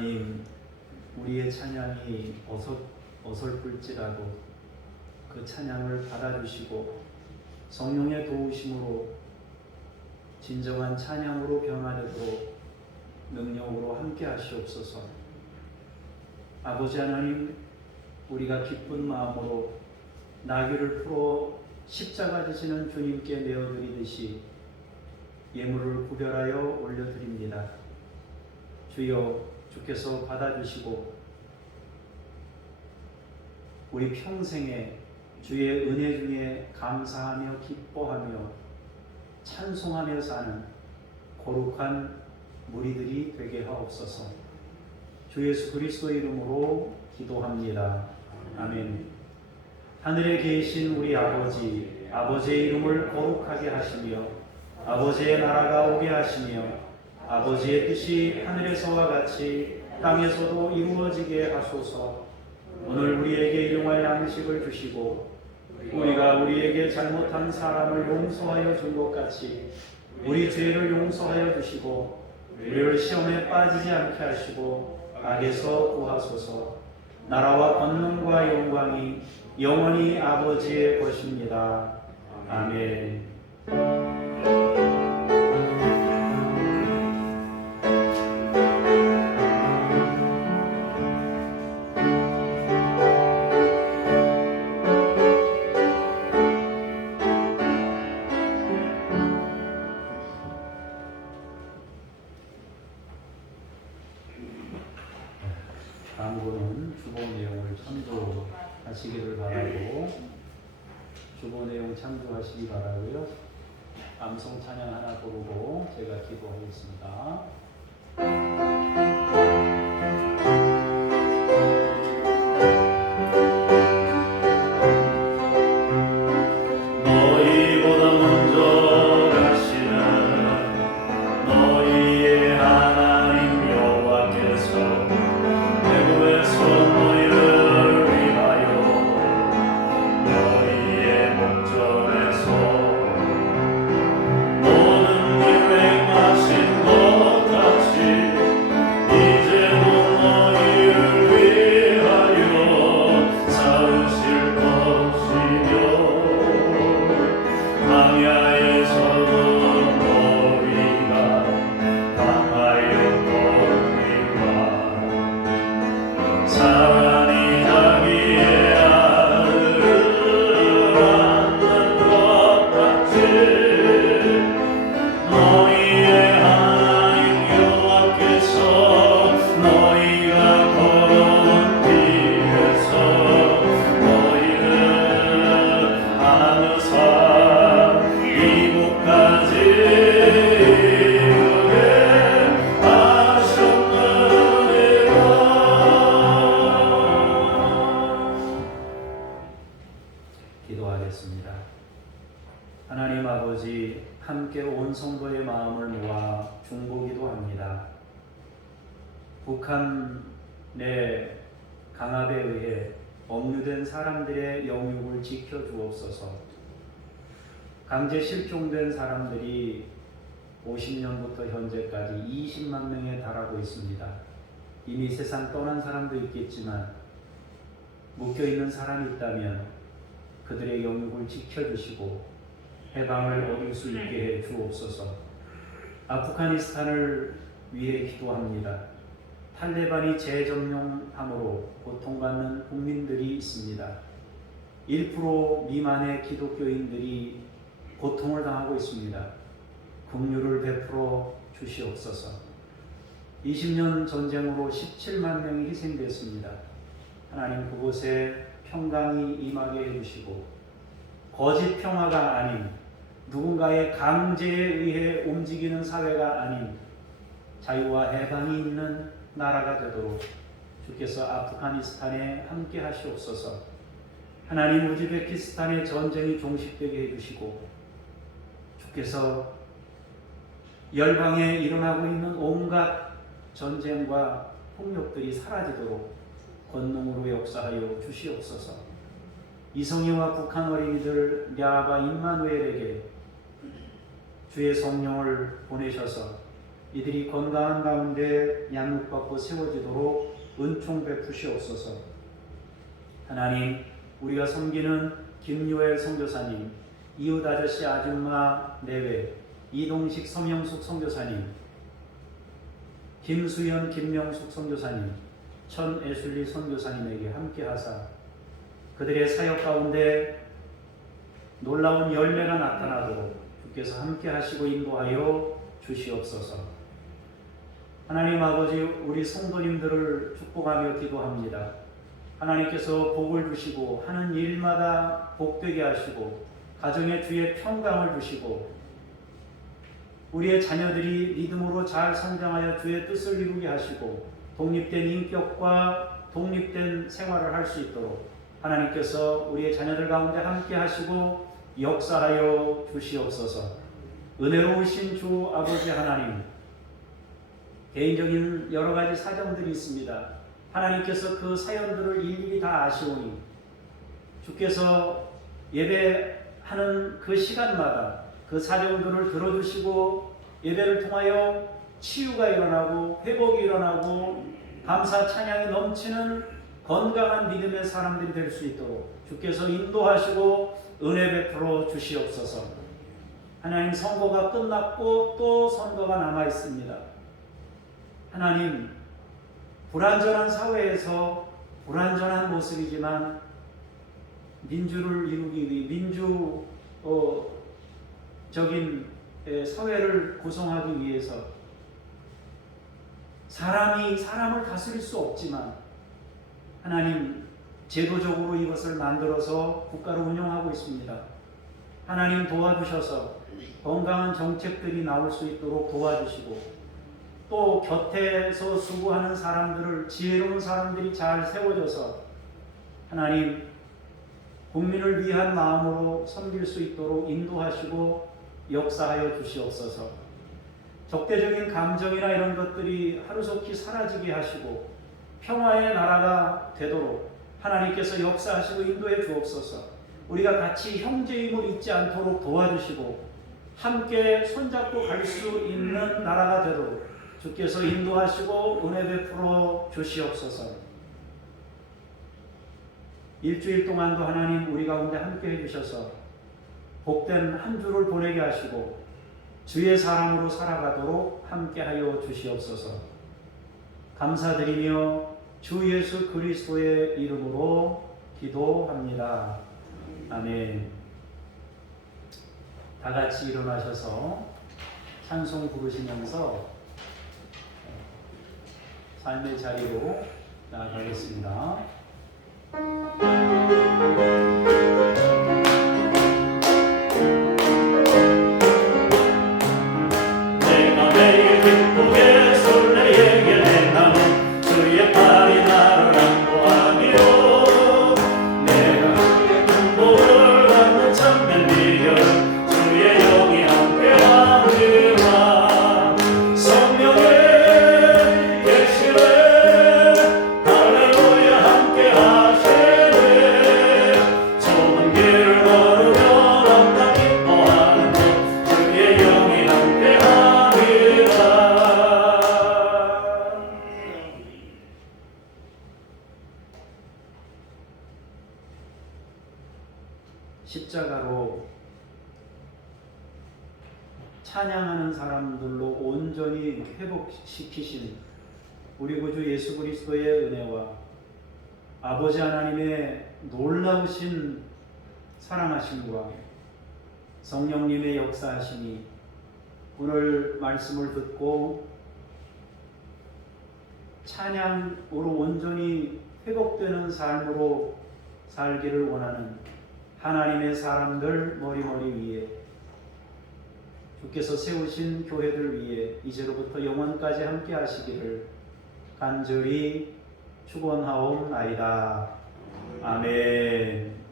하나님, 우리의 찬양이 어설플지라도 그 찬양을 받아주시고 성령의 도우심으로 진정한 찬양으로 변화되도록 능력으로 함께 하시옵소서. 아버지 하나님, 우리가 기쁜 마음으로 나귀를 풀어 십자가 지시는 주님께 내어드리듯이 예물을 구별하여 올려드립니다. 주여, 주께서 받아주시고 우리 평생에 주의 은혜 중에 감사하며 기뻐하며 찬송하며 사는 거룩한 무리들이 되게 하옵소서. 주 예수 그리스도의 이름으로 기도합니다. 아멘. 하늘에 계신 우리 아버지, 아버지의 이름을 거룩하게 하시며 아버지의 나라가 오게 하시며 아버지의 뜻이 하늘에서와 같이 땅에서도 이루어지게 하소서. 오늘 우리에게 일용할 양식을 주시고 우리가 우리에게 잘못한 사람을 용서하여 준 것 같이 우리 죄를 용서하여 주시고 우리를 시험에 빠지지 않게 하시고 악에서 구하소서. 나라와 권능과 영광이 영원히 아버지의 것입니다. 아멘. 광고는 주보 내용을 참조하시기를 바라고, 주보 내용 참조하시기 바라고요. 암송 찬양 하나 부르고 제가 기도하겠습니다. 너희보다 먼저 가시는 너희의 하나님 여호와께서 애굽에서 너희를 위하여 너희의 목전에서 모든 일 행하신 것 같이 이제는 너희를 위하여 싸우실 것이며 광야에서는 너희가 강하였거니와 사람이 자기의 아들을 낳는 것 같이 너희의 하나님 여호와께서 너희가 걸어온 길에서 너희를 안으사 이곳까지 이르게 하셨느니라. 기도하겠습니다. 하나님 아버지, 함께 온 성도의 마음을 모아 중보기도 합니다. 북한의 강압에 의해 억류된 사람들의 영육을 지켜주옵소서. 강제 실종된 사람들이 50년부터 현재까지 20만 명에 달하고 있습니다. 이미 세상 떠난 사람도 있겠지만 묶여있는 사람이 있다면 그들의 영육을 지켜주시고 해방을 얻을 수 있게 해 주옵소서. 아프가니스탄을 위해 기도합니다. 탈레반이 재점령함으로 고통받는 국민들이 있습니다. 1% 미만의 기독교인들이 고통을 당하고 있습니다. 긍휼을 베풀어 주시옵소서. 20년 전쟁으로 17만 명이 희생됐습니다. 하나님, 그곳에 평강이 임하게 해주시고 거짓 평화가 아닌 누군가의 강제에 의해 움직이는 사회가 아닌 자유와 해방이 있는 나라가 되도록 주께서 아프가니스탄에 함께 하시옵소서. 하나님, 우즈베키스탄의 전쟁이 종식되게 해주시고 주께서 열방에 일어나고 있는 온갖 전쟁과 폭력들이 사라지도록 권능으로 역사하여 주시옵소서. 이성희와 북한 어린이들 랴바 임마누엘에게 주의 성령을 보내셔서 이들이 건강한 가운데 양육받고 세워지도록 은총 베푸시옵소서. 하나님, 우리가 섬기는 김유엘 선교사님, 이웃 아저씨 아줌마 내외, 이동식 서명숙 선교사님, 김수현 김명숙 선교사님, 천애술리 선교사님에게 함께하사 그들의 사역 가운데 놀라운 열매가 나타나도록 주께서 함께하시고 인도하여 주시옵소서. 하나님 아버지, 우리 성도님들을 축복하며 기도합니다. 하나님께서 복을 주시고 하는 일마다 복되게 하시고 가정에 주의 평강을 주시고 우리의 자녀들이 믿음으로 잘 성장하여 주의 뜻을 이루게 하시고 독립된 인격과 독립된 생활을 할 수 있도록 하나님께서 우리의 자녀들 가운데 함께 하시고 역사하여 주시옵소서. 은혜로우신 주 아버지 하나님, 개인적인 여러 가지 사정들이 있습니다. 하나님께서 그 사연들을 일일이 다 아시오니 주께서 예배하는 그 시간마다 그 사정들을 들어주시고 예배를 통하여 치유가 일어나고 회복이 일어나고 감사 찬양이 넘치는 건강한 믿음의 사람들이 될 수 있도록 주께서 인도하시고 은혜 베풀어 주시옵소서. 하나님, 선거가 끝났고 또 선거가 남아 있습니다. 하나님, 불완전한 사회에서 불완전한 모습이지만 민주를 이루기 위해 민주적인 사회를 구성하기 위해서 사람이 사람을 다스릴 수 없지만 하나님, 제도적으로 이것을 만들어서 국가를 운영하고 있습니다. 하나님 도와주셔서 건강한 정책들이 나올 수 있도록 도와주시고 또 곁에서 수고하는 사람들을 지혜로운 사람들이 잘 세워져서 하나님 국민을 위한 마음으로 섬길 수 있도록 인도하시고 역사하여 주시옵소서. 적대적인 감정이나 이런 것들이 하루속히 사라지게 하시고 평화의 나라가 되도록 하나님께서 역사하시고 인도해 주옵소서. 우리가 같이 형제임을 잊지 않도록 도와주시고 함께 손잡고 갈 수 있는 나라가 되도록 주께서 인도하시고 은혜 베풀어 주시옵소서. 일주일 동안도 하나님 우리 가운데 함께 해주셔서 복된 한 주를 보내게 하시고 주의 사람으로 살아가도록 함께하여 주시옵소서. 감사드리며 주 예수 그리스도의 이름으로 기도합니다. 아멘. 다 같이 일어나셔서 찬송 부르시면서 삶의 자리로 나아가겠습니다. 내가 매일 기쁘게 술래에게 내나는 주의 팔이 나를 안보하며 내가 주의 행복을 받는 참된 비결 주의 영이 함께하리라. 성령의 계시래 할렐루야 함께하시네. 좁은 길을 걸으며 남다 기뻐하는 주의 영이 함께하리라. 십자가로 찬양하는 사람들로 온전히 회복시키신 우리 구주 예수 그리스도의 은혜와 아버지 하나님의 놀라우신 사랑하심과 성령님의 역사하심이 오늘 말씀을 듣고 찬양으로 온전히 회복되는 삶으로 살기를 원하는 하나님의 사람들 머리머리 위에 주께서 세우신 교회들 위에 이제로부터 영원까지 함께 하시기를 간절히 축원하옵나이다. 아멘.